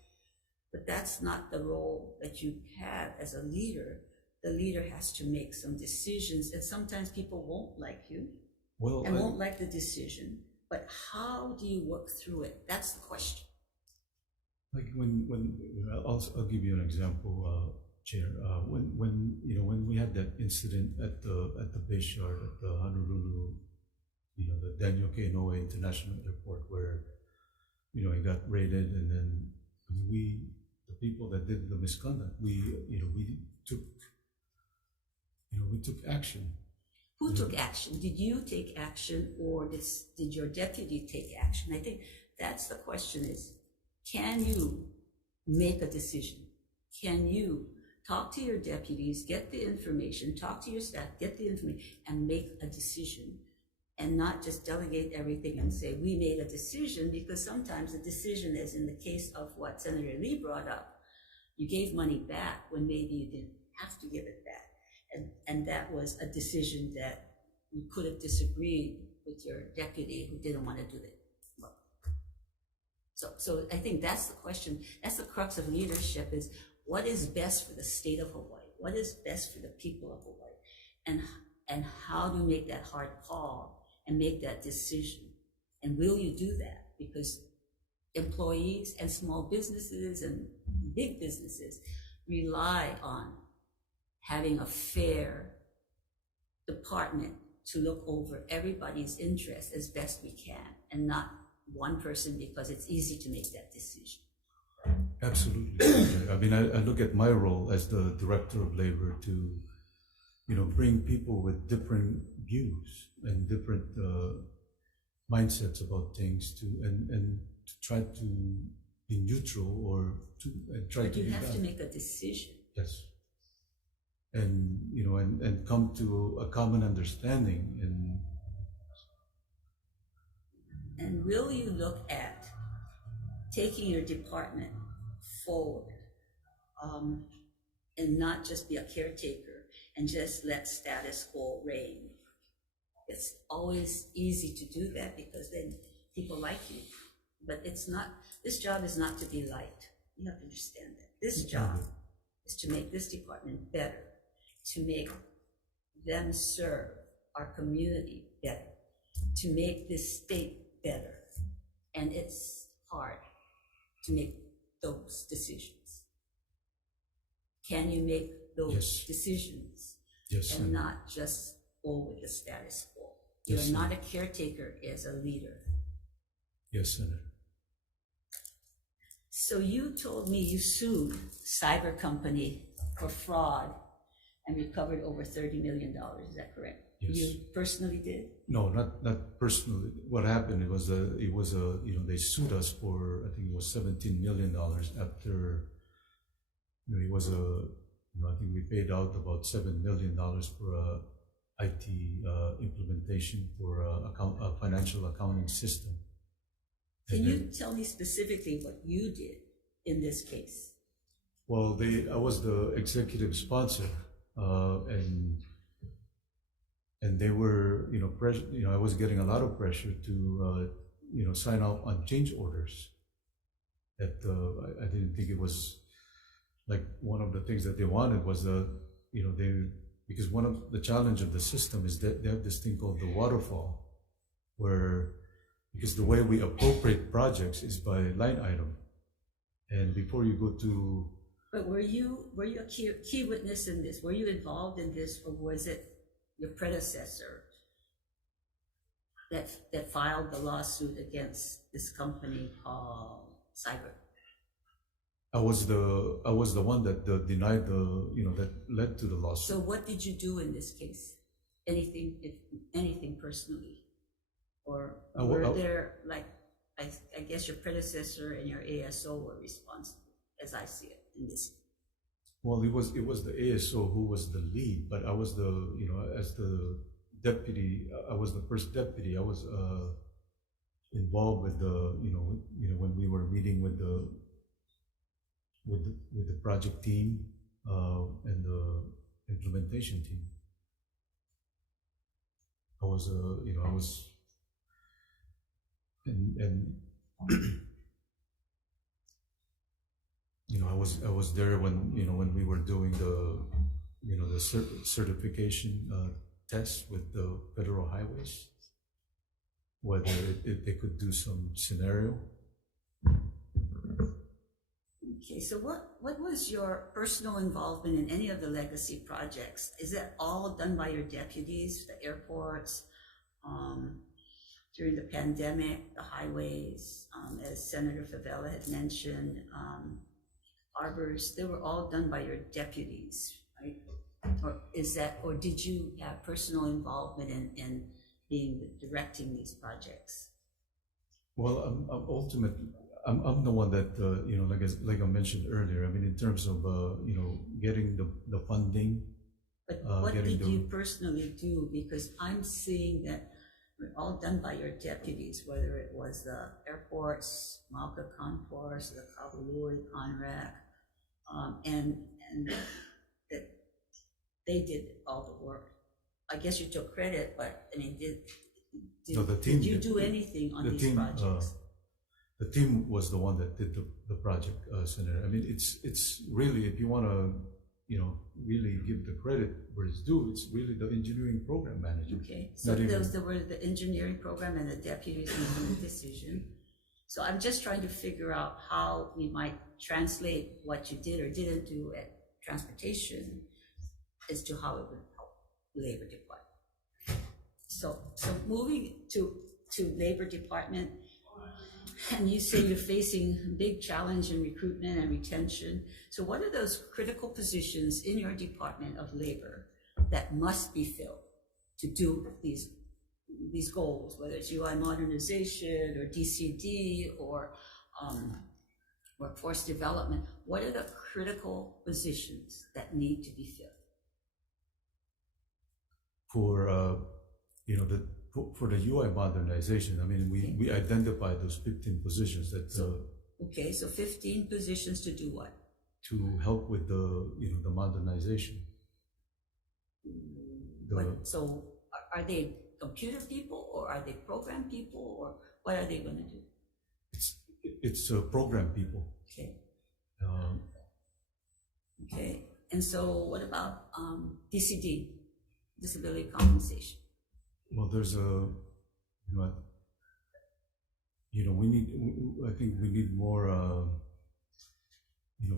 but that's not the role that you have as a leader. The leader has to make some decisions, and sometimes people won't like you. Won't like the decision, but how do you work through it? That's the question. Like I'll give you an example, Chair. When we had that incident at the base yard at the Honolulu, the Daniel K. Inouye International Airport, where it got raided, and then the people that did the misconduct, we took action. Who took action? Did you take action, or did your deputy take action? I think that's the question is, can you make a decision? Can you talk to your deputies, get the information, talk to your staff, get the information, and make a decision, and not just delegate everything and say, we made a decision? Because sometimes the decision is, in the case of what Senator Lee brought up, you gave money back when maybe you didn't have to give it back. And that was a decision that you could have disagreed with your deputy who didn't want to do it. So I think that's the question. That's the crux of leadership, is what is best for the state of Hawaii? What is best for the people of Hawaii? And how do you make that hard call and make that decision? And will you do that? Because employees and small businesses and big businesses rely on having a fair department to look over everybody's interests as best we can, and not one person because it's easy to make that decision. Absolutely. I look at my role as the Director of Labor to, bring people with different views and different mindsets about things and to try to be neutral, or try but to. You have to make a decision. Yes. And come to a common understanding. And will you look at taking your department forward, and not just be a caretaker and just let status quo reign? It's always easy to do that because then people like you, but it's not. This job is not to be liked. You have to understand that. This job is to make this department better, to make them serve our community better, to make this state better. And it's hard to make those decisions. Can you make those decisions? Yes, and not just go with the status quo? Yes, You're not a caretaker as a leader. Yes, Senator. So you told me you sued cyber company for fraud and recovered over $30 million. Is that correct? Yes. You personally did? No, not personally. What happened? It was they sued us for, I think it was $17 million after, it was I think we paid out about $7 million for a IT implementation for a financial accounting system. Can you tell me specifically what you did in this case? Well, I was the executive sponsor, and they were, I was getting a lot of pressure to, sign off on change orders. That I didn't think it was like one of the things that they wanted was because one of the challenge of the system is that they have this thing called the waterfall, because the way we appropriate projects is by line item, and before you go to. But were you a key witness in this? Were you involved in this, or was it your predecessor that filed the lawsuit against this company called Cyber? I was the one that denied that led to the lawsuit. So what did you do in this case? Anything personally? Or were there, like, I guess your predecessor and your ASO were responsible, as I see it in this? Well, it was the ASO who was the lead, but I was as the deputy, I was the first deputy. I was involved with when we were meeting with the project team and the implementation team. I was I was there when we were doing the certification test with the federal highways, whether they could do some scenario. Okay, so what was your personal involvement in any of the legacy projects? Is that all done by your deputies, the airports, during the pandemic, the highways, as Senator Favela had mentioned, harbors? They were all done by your deputies, right? Or did you have personal involvement in directing these projects? Well, ultimately, I'm the one that like I mentioned earlier. I mean, in terms of getting the funding. But what did you personally do? Because I'm seeing that we're all done by your deputies, whether it was the airports, Malka Concourse, the Kahului, Conrac, and that they did all the work. I guess you took credit, but I mean, did you do anything on these projects? The team was the one that did the project, Senator. I mean, it's really, if you want to, really give the credit where it's due, it's really the engineering program manager. Okay, so those were the engineering program and the deputies making the decision. So I'm just trying to figure out how we might translate what you did or didn't do at transportation as to how it would help Labor Department. So moving to Labor Department, and you say you're facing a big challenge in recruitment and retention. So what are those critical positions in your Department of Labor that must be filled to do these goals, whether it's UI modernization or DCD or workforce development? What are the critical positions that need to be filled? For the UI modernization, I mean, we identified those 15 positions that. Okay, so 15 positions to do what? To help with the modernization. So are they computer people, or are they program people, or what are they going to do? It's program people. Okay. Okay, and so what about DCD, disability compensation? Well, there's I think we need more,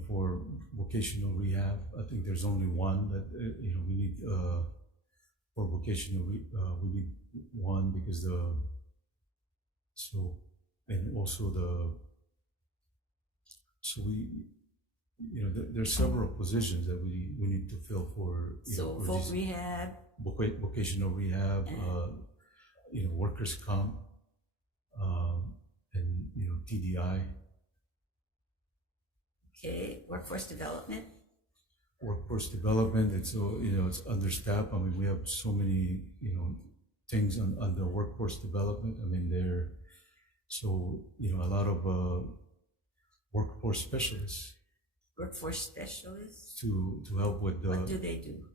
for vocational rehab. I think there's only one that, we need, for vocational, we need one because there's several positions that we need to fill for. So folk rehab, vocational rehab, workers' comp, and TDI. Okay, workforce development. Workforce development. It's understaffed. I mean, we have so many things on the workforce development. I mean, a lot of workforce specialists. Workforce specialists. To help with the. What do they do?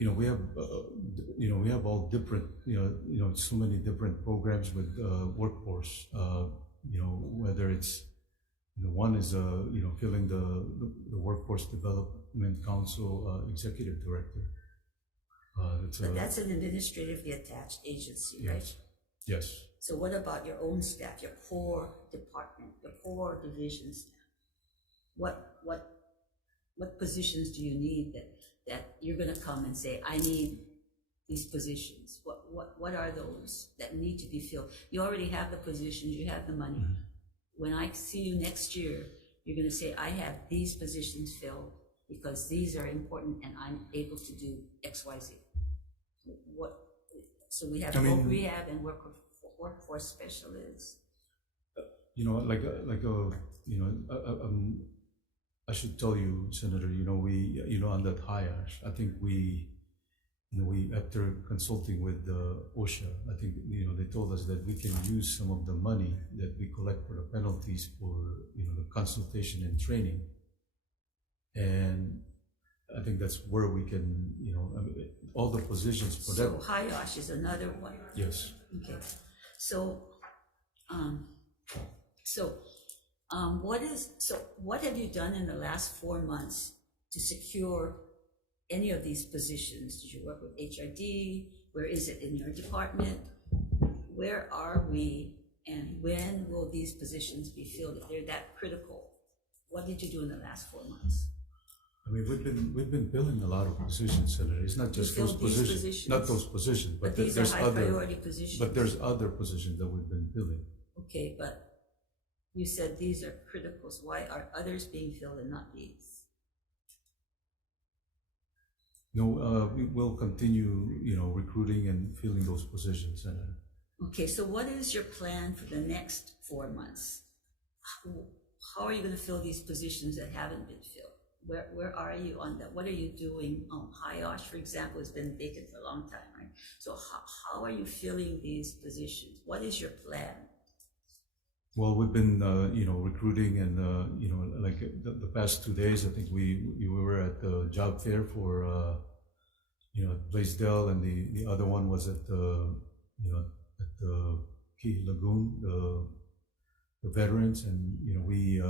We have all different, so many different programs with workforce. Whether it's, one is filling the Workforce Development Council executive director. But that's an administratively attached agency, yes, right? Yes. So what about your own staff, your core department, your core division staff? What positions do you need that you're going to come and say, I need these positions? What are those that need to be filled? You already have the positions, you have the money. Mm-hmm. When I see you next year, you're going to say, I have these positions filled because these are important and I'm able to do X, Y, Z. So we have rehab and workforce specialists. I should tell you, Senator, on that high-ash, I think we after consulting with OSHA, I think, they told us that we can use some of the money that we collect for the penalties for, the consultation and training. And I think that's where we can, all the positions for that. So high-ash is another one. Yes. Okay. So what have you done in the last 4 months to secure any of these positions? Did you work with HRD? Where is it in your department? Where are we? And when will these positions be filled? If they're that critical, what did you do in the last 4 months? I mean, we've been filling a lot of positions, Senator. It's not just those positions, not those positions, but these there's are high priority positions. But there's other positions that we've been filling. Okay, but you said these are critical. So why are others being filled and not these? No, we will continue, recruiting and filling those positions, Senator. Okay, so what is your plan for the next 4 months? How are you going to fill these positions that haven't been filled? Where are you on that? What are you doing? High-ash, for example, has been vacant for a long time, right? So how are you filling these positions? What is your plan? Well, we've been, recruiting and, like the past 2 days, I think we were at the job fair for, Blaisdell, and the other one was at the, at the Key Lagoon, the veterans, and, we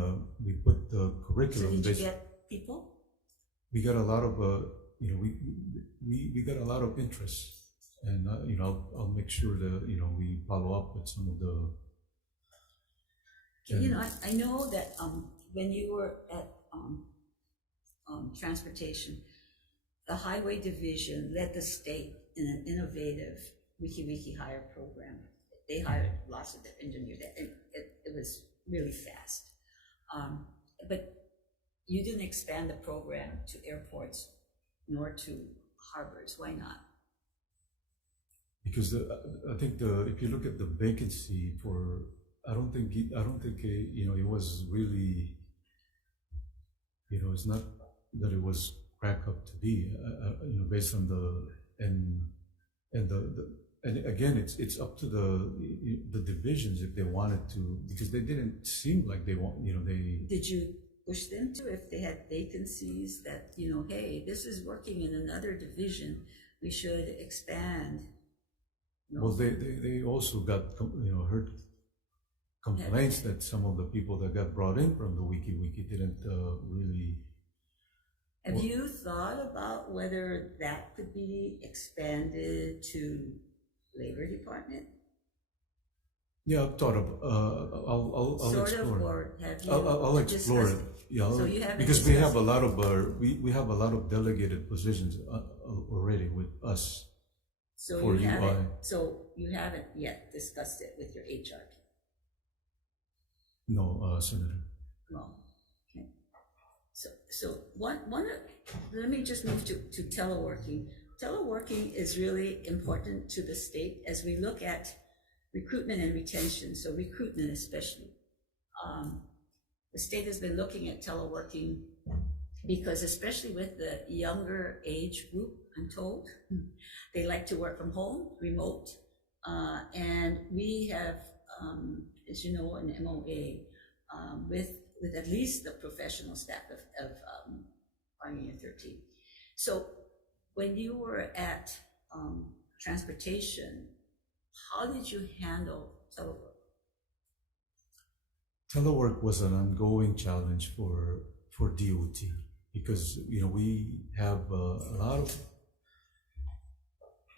put the curriculum. So did you get people? We got a lot of, we got a lot of interest, and, I'll make sure that, we follow up with some of the. I know that when you were at transportation, the highway division led the state in an innovative wiki hire program. They hired lots of their engineers. It was really fast. But you didn't expand the program to airports nor to harbors. Why not? Because I think if you look at the vacancy for, I don't think it was really, it's not that it was cracked up to be, based on and again, it's up to the divisions if they wanted to, because they didn't seem like they want, they. Did you push them to, if they had vacancies that, hey, this is working in another division, we should expand? Well, they also got, heard complaints that some of the people that got brought in from the wiki didn't really. Have you thought about whether that could be expanded to labor department? Yeah, I've thought of. I'll explore. Or have you? I'll explore it. Yeah, so you haven't because we have a lot of we have a lot of delegated positions already with us. So for you UI. haven't. So you haven't yet discussed it with your HR. No, Senator. Well, okay. So one. Let me just move to teleworking. teleworking is really important to the state as we look at recruitment and retention. So recruitment especially. The state has been looking at teleworking because especially with the younger age group, I'm told, they like to work from home, remote. And we have, as you know, an MOA with at least the professional staff of Hawai'i 13. So when you were at transportation, how did you handle telework? Telework was an ongoing challenge for DOT because we have a lot of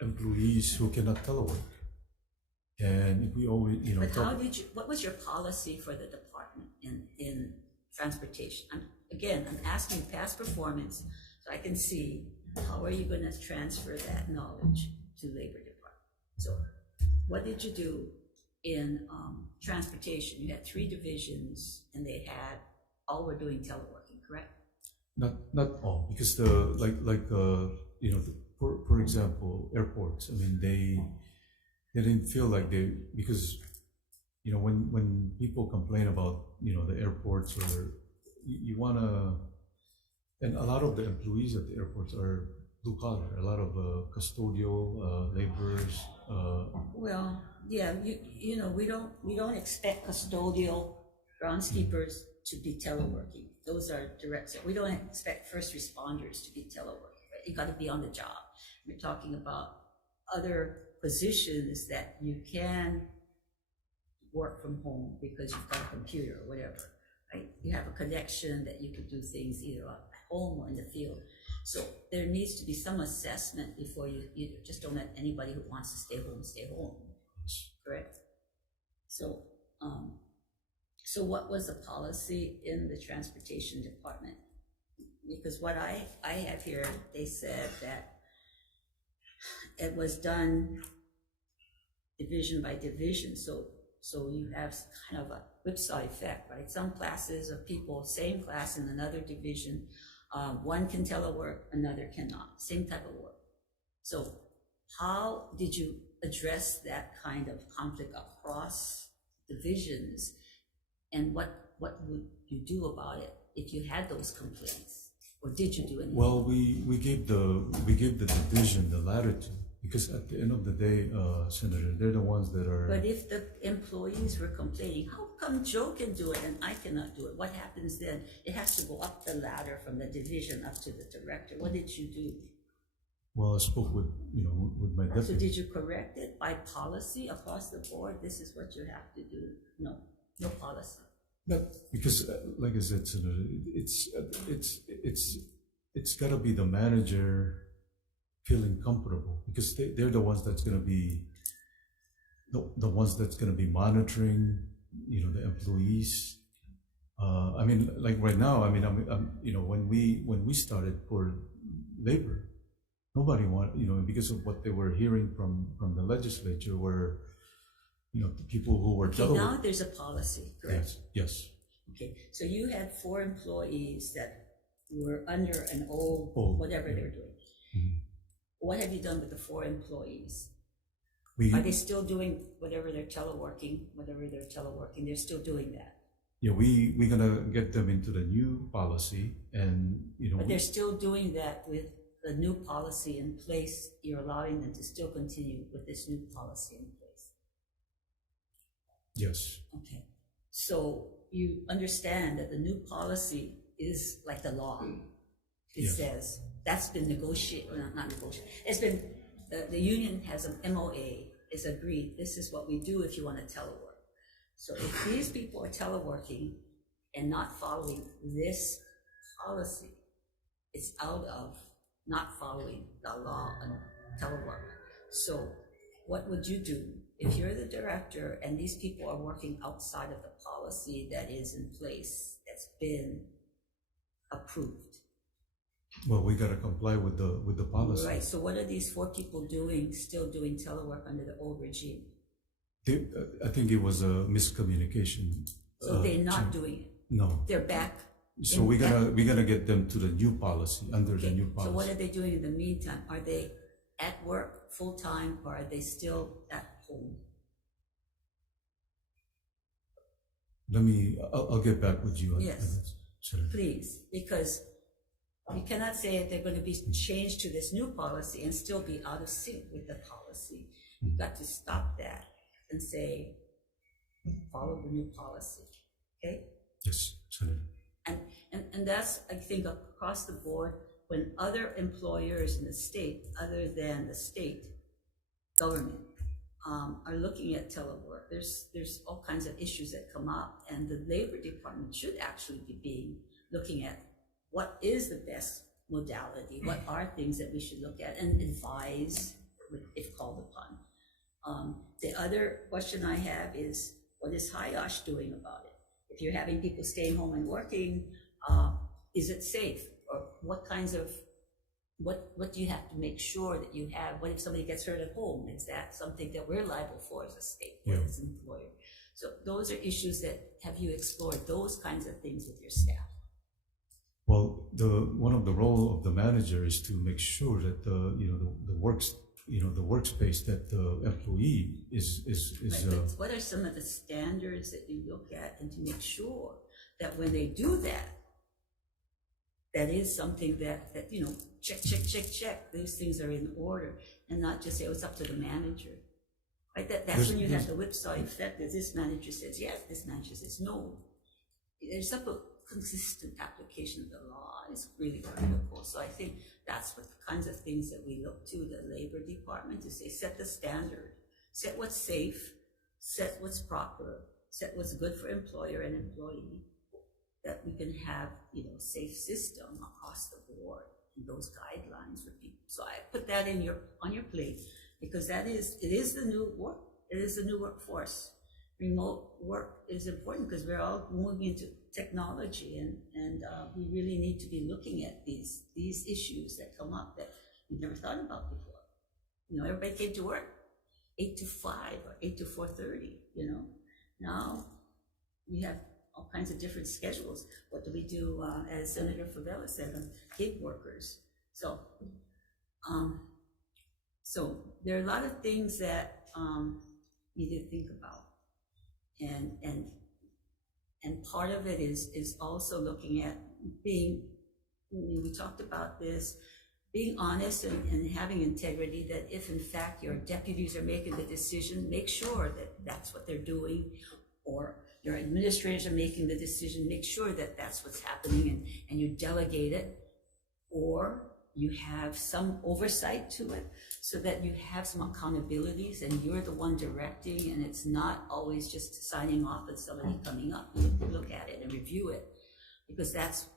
employees who cannot telework, and we always But how did you? What was your policy for the department in transportation? I'm asking past performance so I can see how are you going to transfer that knowledge to labor department. So what did you do in transportation? You had 3 divisions and they all were doing teleworking, correct? Not all, because for example, airports. I mean, they didn't feel like because when people complain about the airports, or you wanna, and a lot of the employees at the airports are blue collar, a lot of custodial laborers. Well, yeah, we don't expect custodial groundskeepers to be teleworking. Those are direct. We don't expect first responders to be teleworking. Right? You got to be on the job. We're talking about other positions that you can work from home because you've got a computer or whatever. Right? You have a connection that you could do things either at home or in the field. So there needs to be some assessment before you just don't let anybody who wants to stay home. Correct? So, so what was the policy in the transportation department? Because what I have here, they said that it was done division by division. So you have kind of a whipsaw effect, right? Some classes of people, same class in another division, one can telework, another cannot, same type of work. So how did you address that kind of conflict across divisions, and what would you do about it if you had those complaints, or did you do anything? Well, we gave the division the latitude, because at the end of the day, Senator, they're the ones that are. But if the employees were complaining, how come Joe can do it and I cannot do it? What happens then? It has to go up the ladder from the division up to the director. What did you do? Well, I spoke with my deputy. So did you correct it by policy across the board? This is what you have to do. No policy. Not because, like I said, Senator, it's got to be the manager feeling comfortable, because they're the ones that's going to be the ones that's going to be monitoring, the employees. I mean, like right now, I mean, when we started for labor, nobody wanted, because of what they were hearing from the legislature, were, the people who were. Okay, now there's a policy, correct? Yes. Okay, so you had 4 employees that were under an old whatever they're doing. Mm-hmm. What have you done with the 4 employees? Are they still doing whatever they're teleworking? They're still doing that. Yeah, we're gonna get them into the new policy, and But they're still doing that with the new policy in place. You're allowing them to still continue with this new policy in place. Yes. Okay, so you understand that the new policy is like the law. It says that's been negotiated, not negotiated. It's been, the union has an MOA, is agreed, this is what we do if you want to telework. So if these people are teleworking and not following this policy, it's out of not following the law on telework. So what would you do if you're the director and these people are working outside of the policy that is in place, that's been approved? Well, we got to comply with the policy. Right. So what are these 4 people doing? Still doing telework under the old regime? I think it was a miscommunication. So they're not doing it. No. They're back. So we're gonna get them to the new policy, under the new policy. So what are they doing in the meantime? Are they at work full-time, or are they still at home? I'll get back with you on Yes. that. Senator. Please, because you cannot say they're going to be changed to this new policy and still be out of sync with the policy. You've got to stop that and say, follow the new policy, okay? Yes, Senator. And that's, I think, across the board, when other employers in the state, other than the state government, are looking at telework, there's all kinds of issues that come up, and the Labor Department should actually be looking at what is the best modality, what are things that we should look at and advise if called upon. The other question I have is, what is HIOSH doing about it? If you're having people staying home and working, is it safe? Or what kinds of, what do you have to make sure that you have? What if somebody gets hurt at home? Is that something that we're liable for as a state, as an employer? So those are issues that, have you explored those kinds of things with your staff? Well, one of the role of the manager is to make sure that the workspace that the employee is. Right, but what are some of the standards that you look at, and to make sure that when they do that, that is something that check, these things are in order, and not just say, oh, it's up to the manager. Right? That's when you have the whipsaw effect, that this manager says yes, this manager says no. There's a consistent application of the law is really critical. So I think that's what the kinds of things that we look to the Labor Department to say, set the standard, set what's safe, set what's proper, set what's good for employer and employee, that we can have, safe system across the board and those guidelines for people. So I put that on your plate, because it is the new work. It is the new workforce. Remote work is important because we're all moving into technology, and we really need to be looking at these issues that come up that we never thought about before. Everybody came to work 8 to 5 or 8 to 4:30. Now we have all kinds of different schedules. What do we do, as Senator Favela said, gig workers? So there are a lot of things that we need to think about, and part of it is also looking at we talked about this, being honest and having integrity, that if in fact your deputies are making the decision, make sure that that's what they're doing, or your administrators are making the decision, make sure that that's what's happening, and you delegate it, or you have some oversight to it, so that you have some accountabilities and you're the one directing, and it's not always just signing off and somebody coming up. You look at it and review it, because that's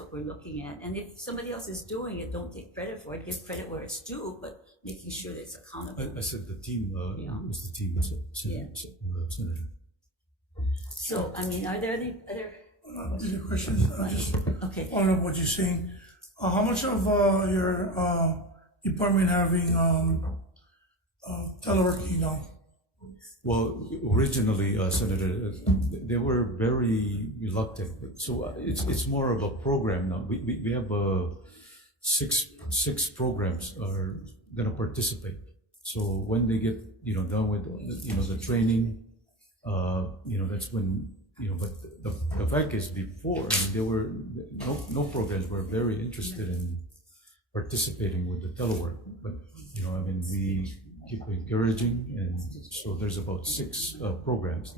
what we're looking at. And if somebody else is doing it, don't take credit for it, give credit where it's due, but making sure that it's accountable. I said the team was the team, Senator. So, are there any other questions? Just following up what you're saying. How much of your department having teleworking now? Well, originally, Senator, they were very reluctant. So it's more of a program now. We have six programs are going to participate. So when they get done with the training, that's when but the fact is, before, there were no programs were very interested in participating with the telework. But we keep encouraging, and so there's about 6 programs.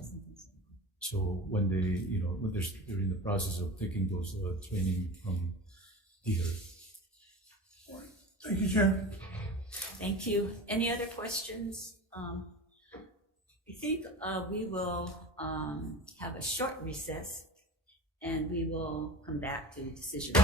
So when they're in the process of taking those training from DEFER. Thank you, Chair. Thank you. Any other questions? I think we will have a short recess, and we will come back to the decision.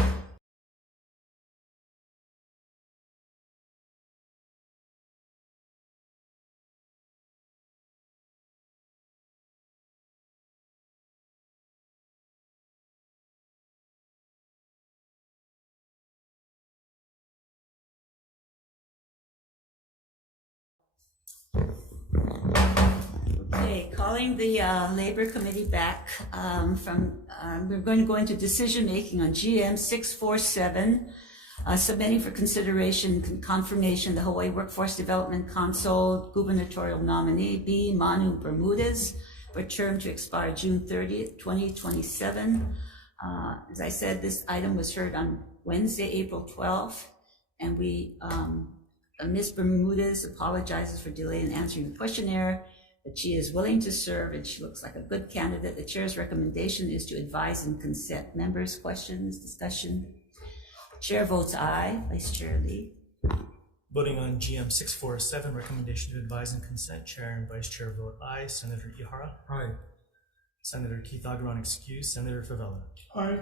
Okay, calling the Labor Committee back we're going to go into decision making on GM 647, Submitting for consideration and confirmation the Hawaii Workforce Development Council gubernatorial nominee B. Manu Bermudez for a term to expire June 30th, 2027. As I said, this item was heard on Wednesday, April 12th, and Ms. Bermudez apologizes for delay in answering the questionnaire, but she is willing to serve and she looks like a good candidate. The chair's recommendation is to advise and consent. Members, questions, discussion? Chair votes aye. Vice Chair Lee. Voting on GM 647, recommendation to advise and consent, Chair and Vice Chair vote aye. Senator Ihara? Aye. Senator Keith Agarwal excused. Senator Favela? Aye.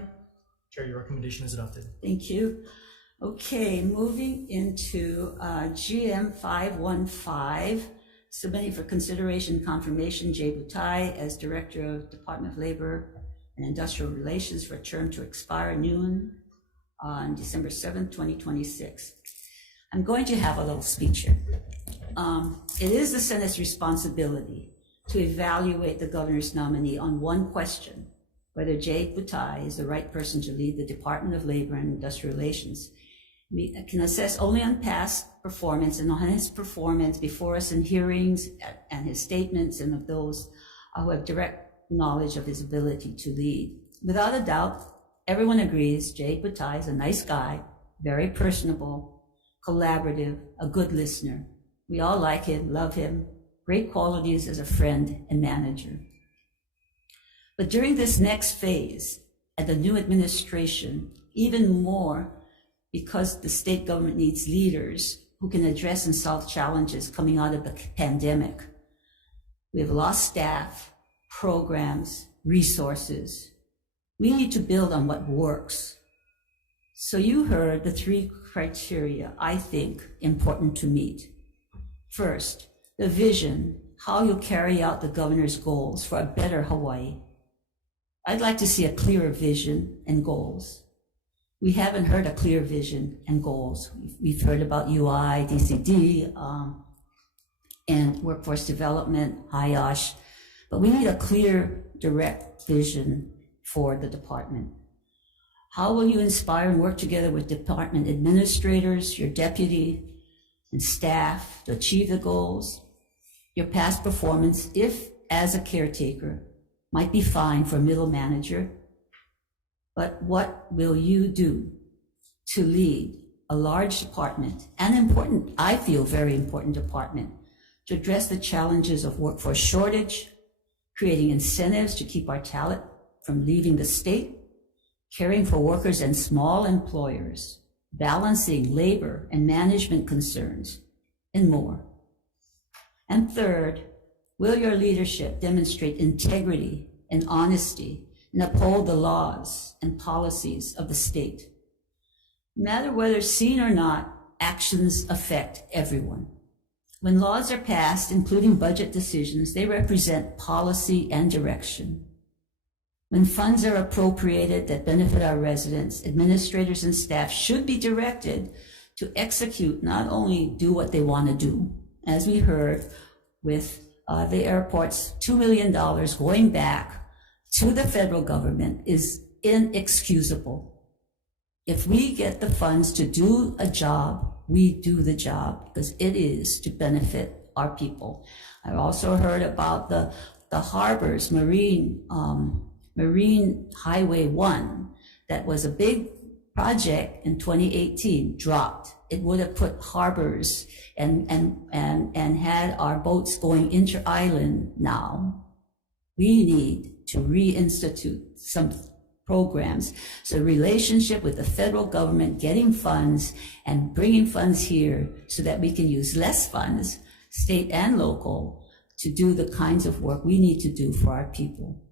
Chair, your recommendation is adopted. Thank you. Okay, moving into GM 515, submitting for consideration and confirmation Jay Butai as Director of Department of Labor and Industrial Relations for a term to expire noon on December 7th, 2026. I'm going to have a little speech here. It is the Senate's responsibility to evaluate the governor's nominee on one question, whether Jay Butai is the right person to lead the Department of Labor and Industrial Relations. We can assess only on past performance and on his performance before us in hearings and his statements and of those who have direct knowledge of his ability to lead. Without a doubt, everyone agrees Jay Butai is a nice guy, very personable, collaborative, a good listener. We all like him, love him, great qualities as a friend and manager. But during this next phase, at the new administration, even more because the state government needs leaders who can address and solve challenges coming out of the pandemic. We have lost staff, programs, resources. We need to build on what works. So you heard the 3 criteria I think important to meet. First, the vision, how you'll carry out the governor's goals for a better Hawaii. I'd like to see a clearer vision and goals. We haven't heard a clear vision and goals. We've heard about UI, DCD, and workforce development, HIOSH, but we need a clear, direct vision for the department. How will you inspire and work together with department administrators, your deputy, and staff to achieve the goals? Your past performance, if as a caretaker, might be fine for a middle manager, but what will you do to lead a large department, an important, I feel very important department, to address the challenges of workforce shortage, creating incentives to keep our talent from leaving the state, caring for workers and small employers, balancing labor and management concerns, and more. And third, will your leadership demonstrate integrity and honesty and uphold the laws and policies of the state? No matter whether seen or not, actions affect everyone. When laws are passed, including budget decisions, they represent policy and direction. When funds are appropriated that benefit our residents, administrators and staff should be directed to execute, not only do what they want to do, as we heard with the airport's $2 million going back to the federal government is inexcusable. If we get the funds to do a job, we do the job because it is to benefit our people. I also heard about the harbors, Marine Highway 1, that was a big project in 2018, dropped. It would have put harbors and had our boats going inter-island now. We need to reinstitute some programs. So relationship with the federal government, getting funds and bringing funds here so that we can use less funds, state and local, to do the kinds of work we need to do for our people.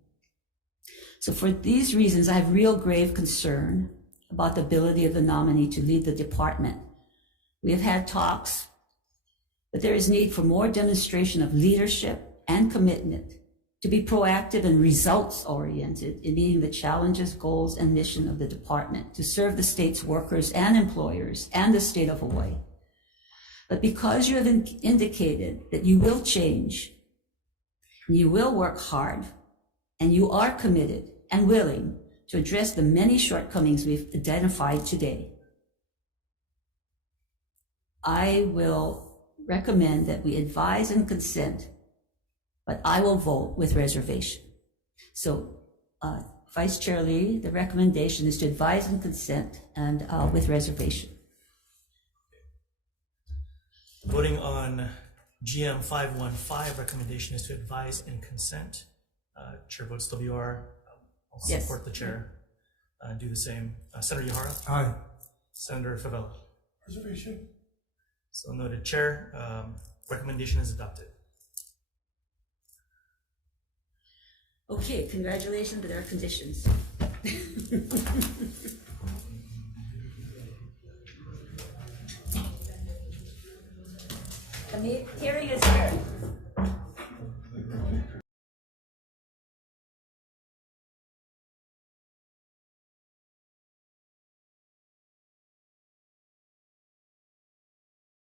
So for these reasons, I have real grave concern about the ability of the nominee to lead the department. We have had talks, but there is need for more demonstration of leadership and commitment to be proactive and results-oriented in meeting the challenges, goals, and mission of the department to serve the state's workers and employers and the state of Hawaii. But because you have indicated that you will change, you will work hard, and you are committed and willing to address the many shortcomings we've identified today, I will recommend that we advise and consent, but I will vote with reservation. So, Vice Chair Lee, the recommendation is to advise and consent and with reservation. Voting on GM 515, recommendation is to advise and consent. Chair votes WR. I'll Yes. support the chair. Do the same. Senator Ihara? Aye. Senator Favela? Reservation. So noted, Chair. Recommendation is adopted. Okay, congratulations, but there are conditions.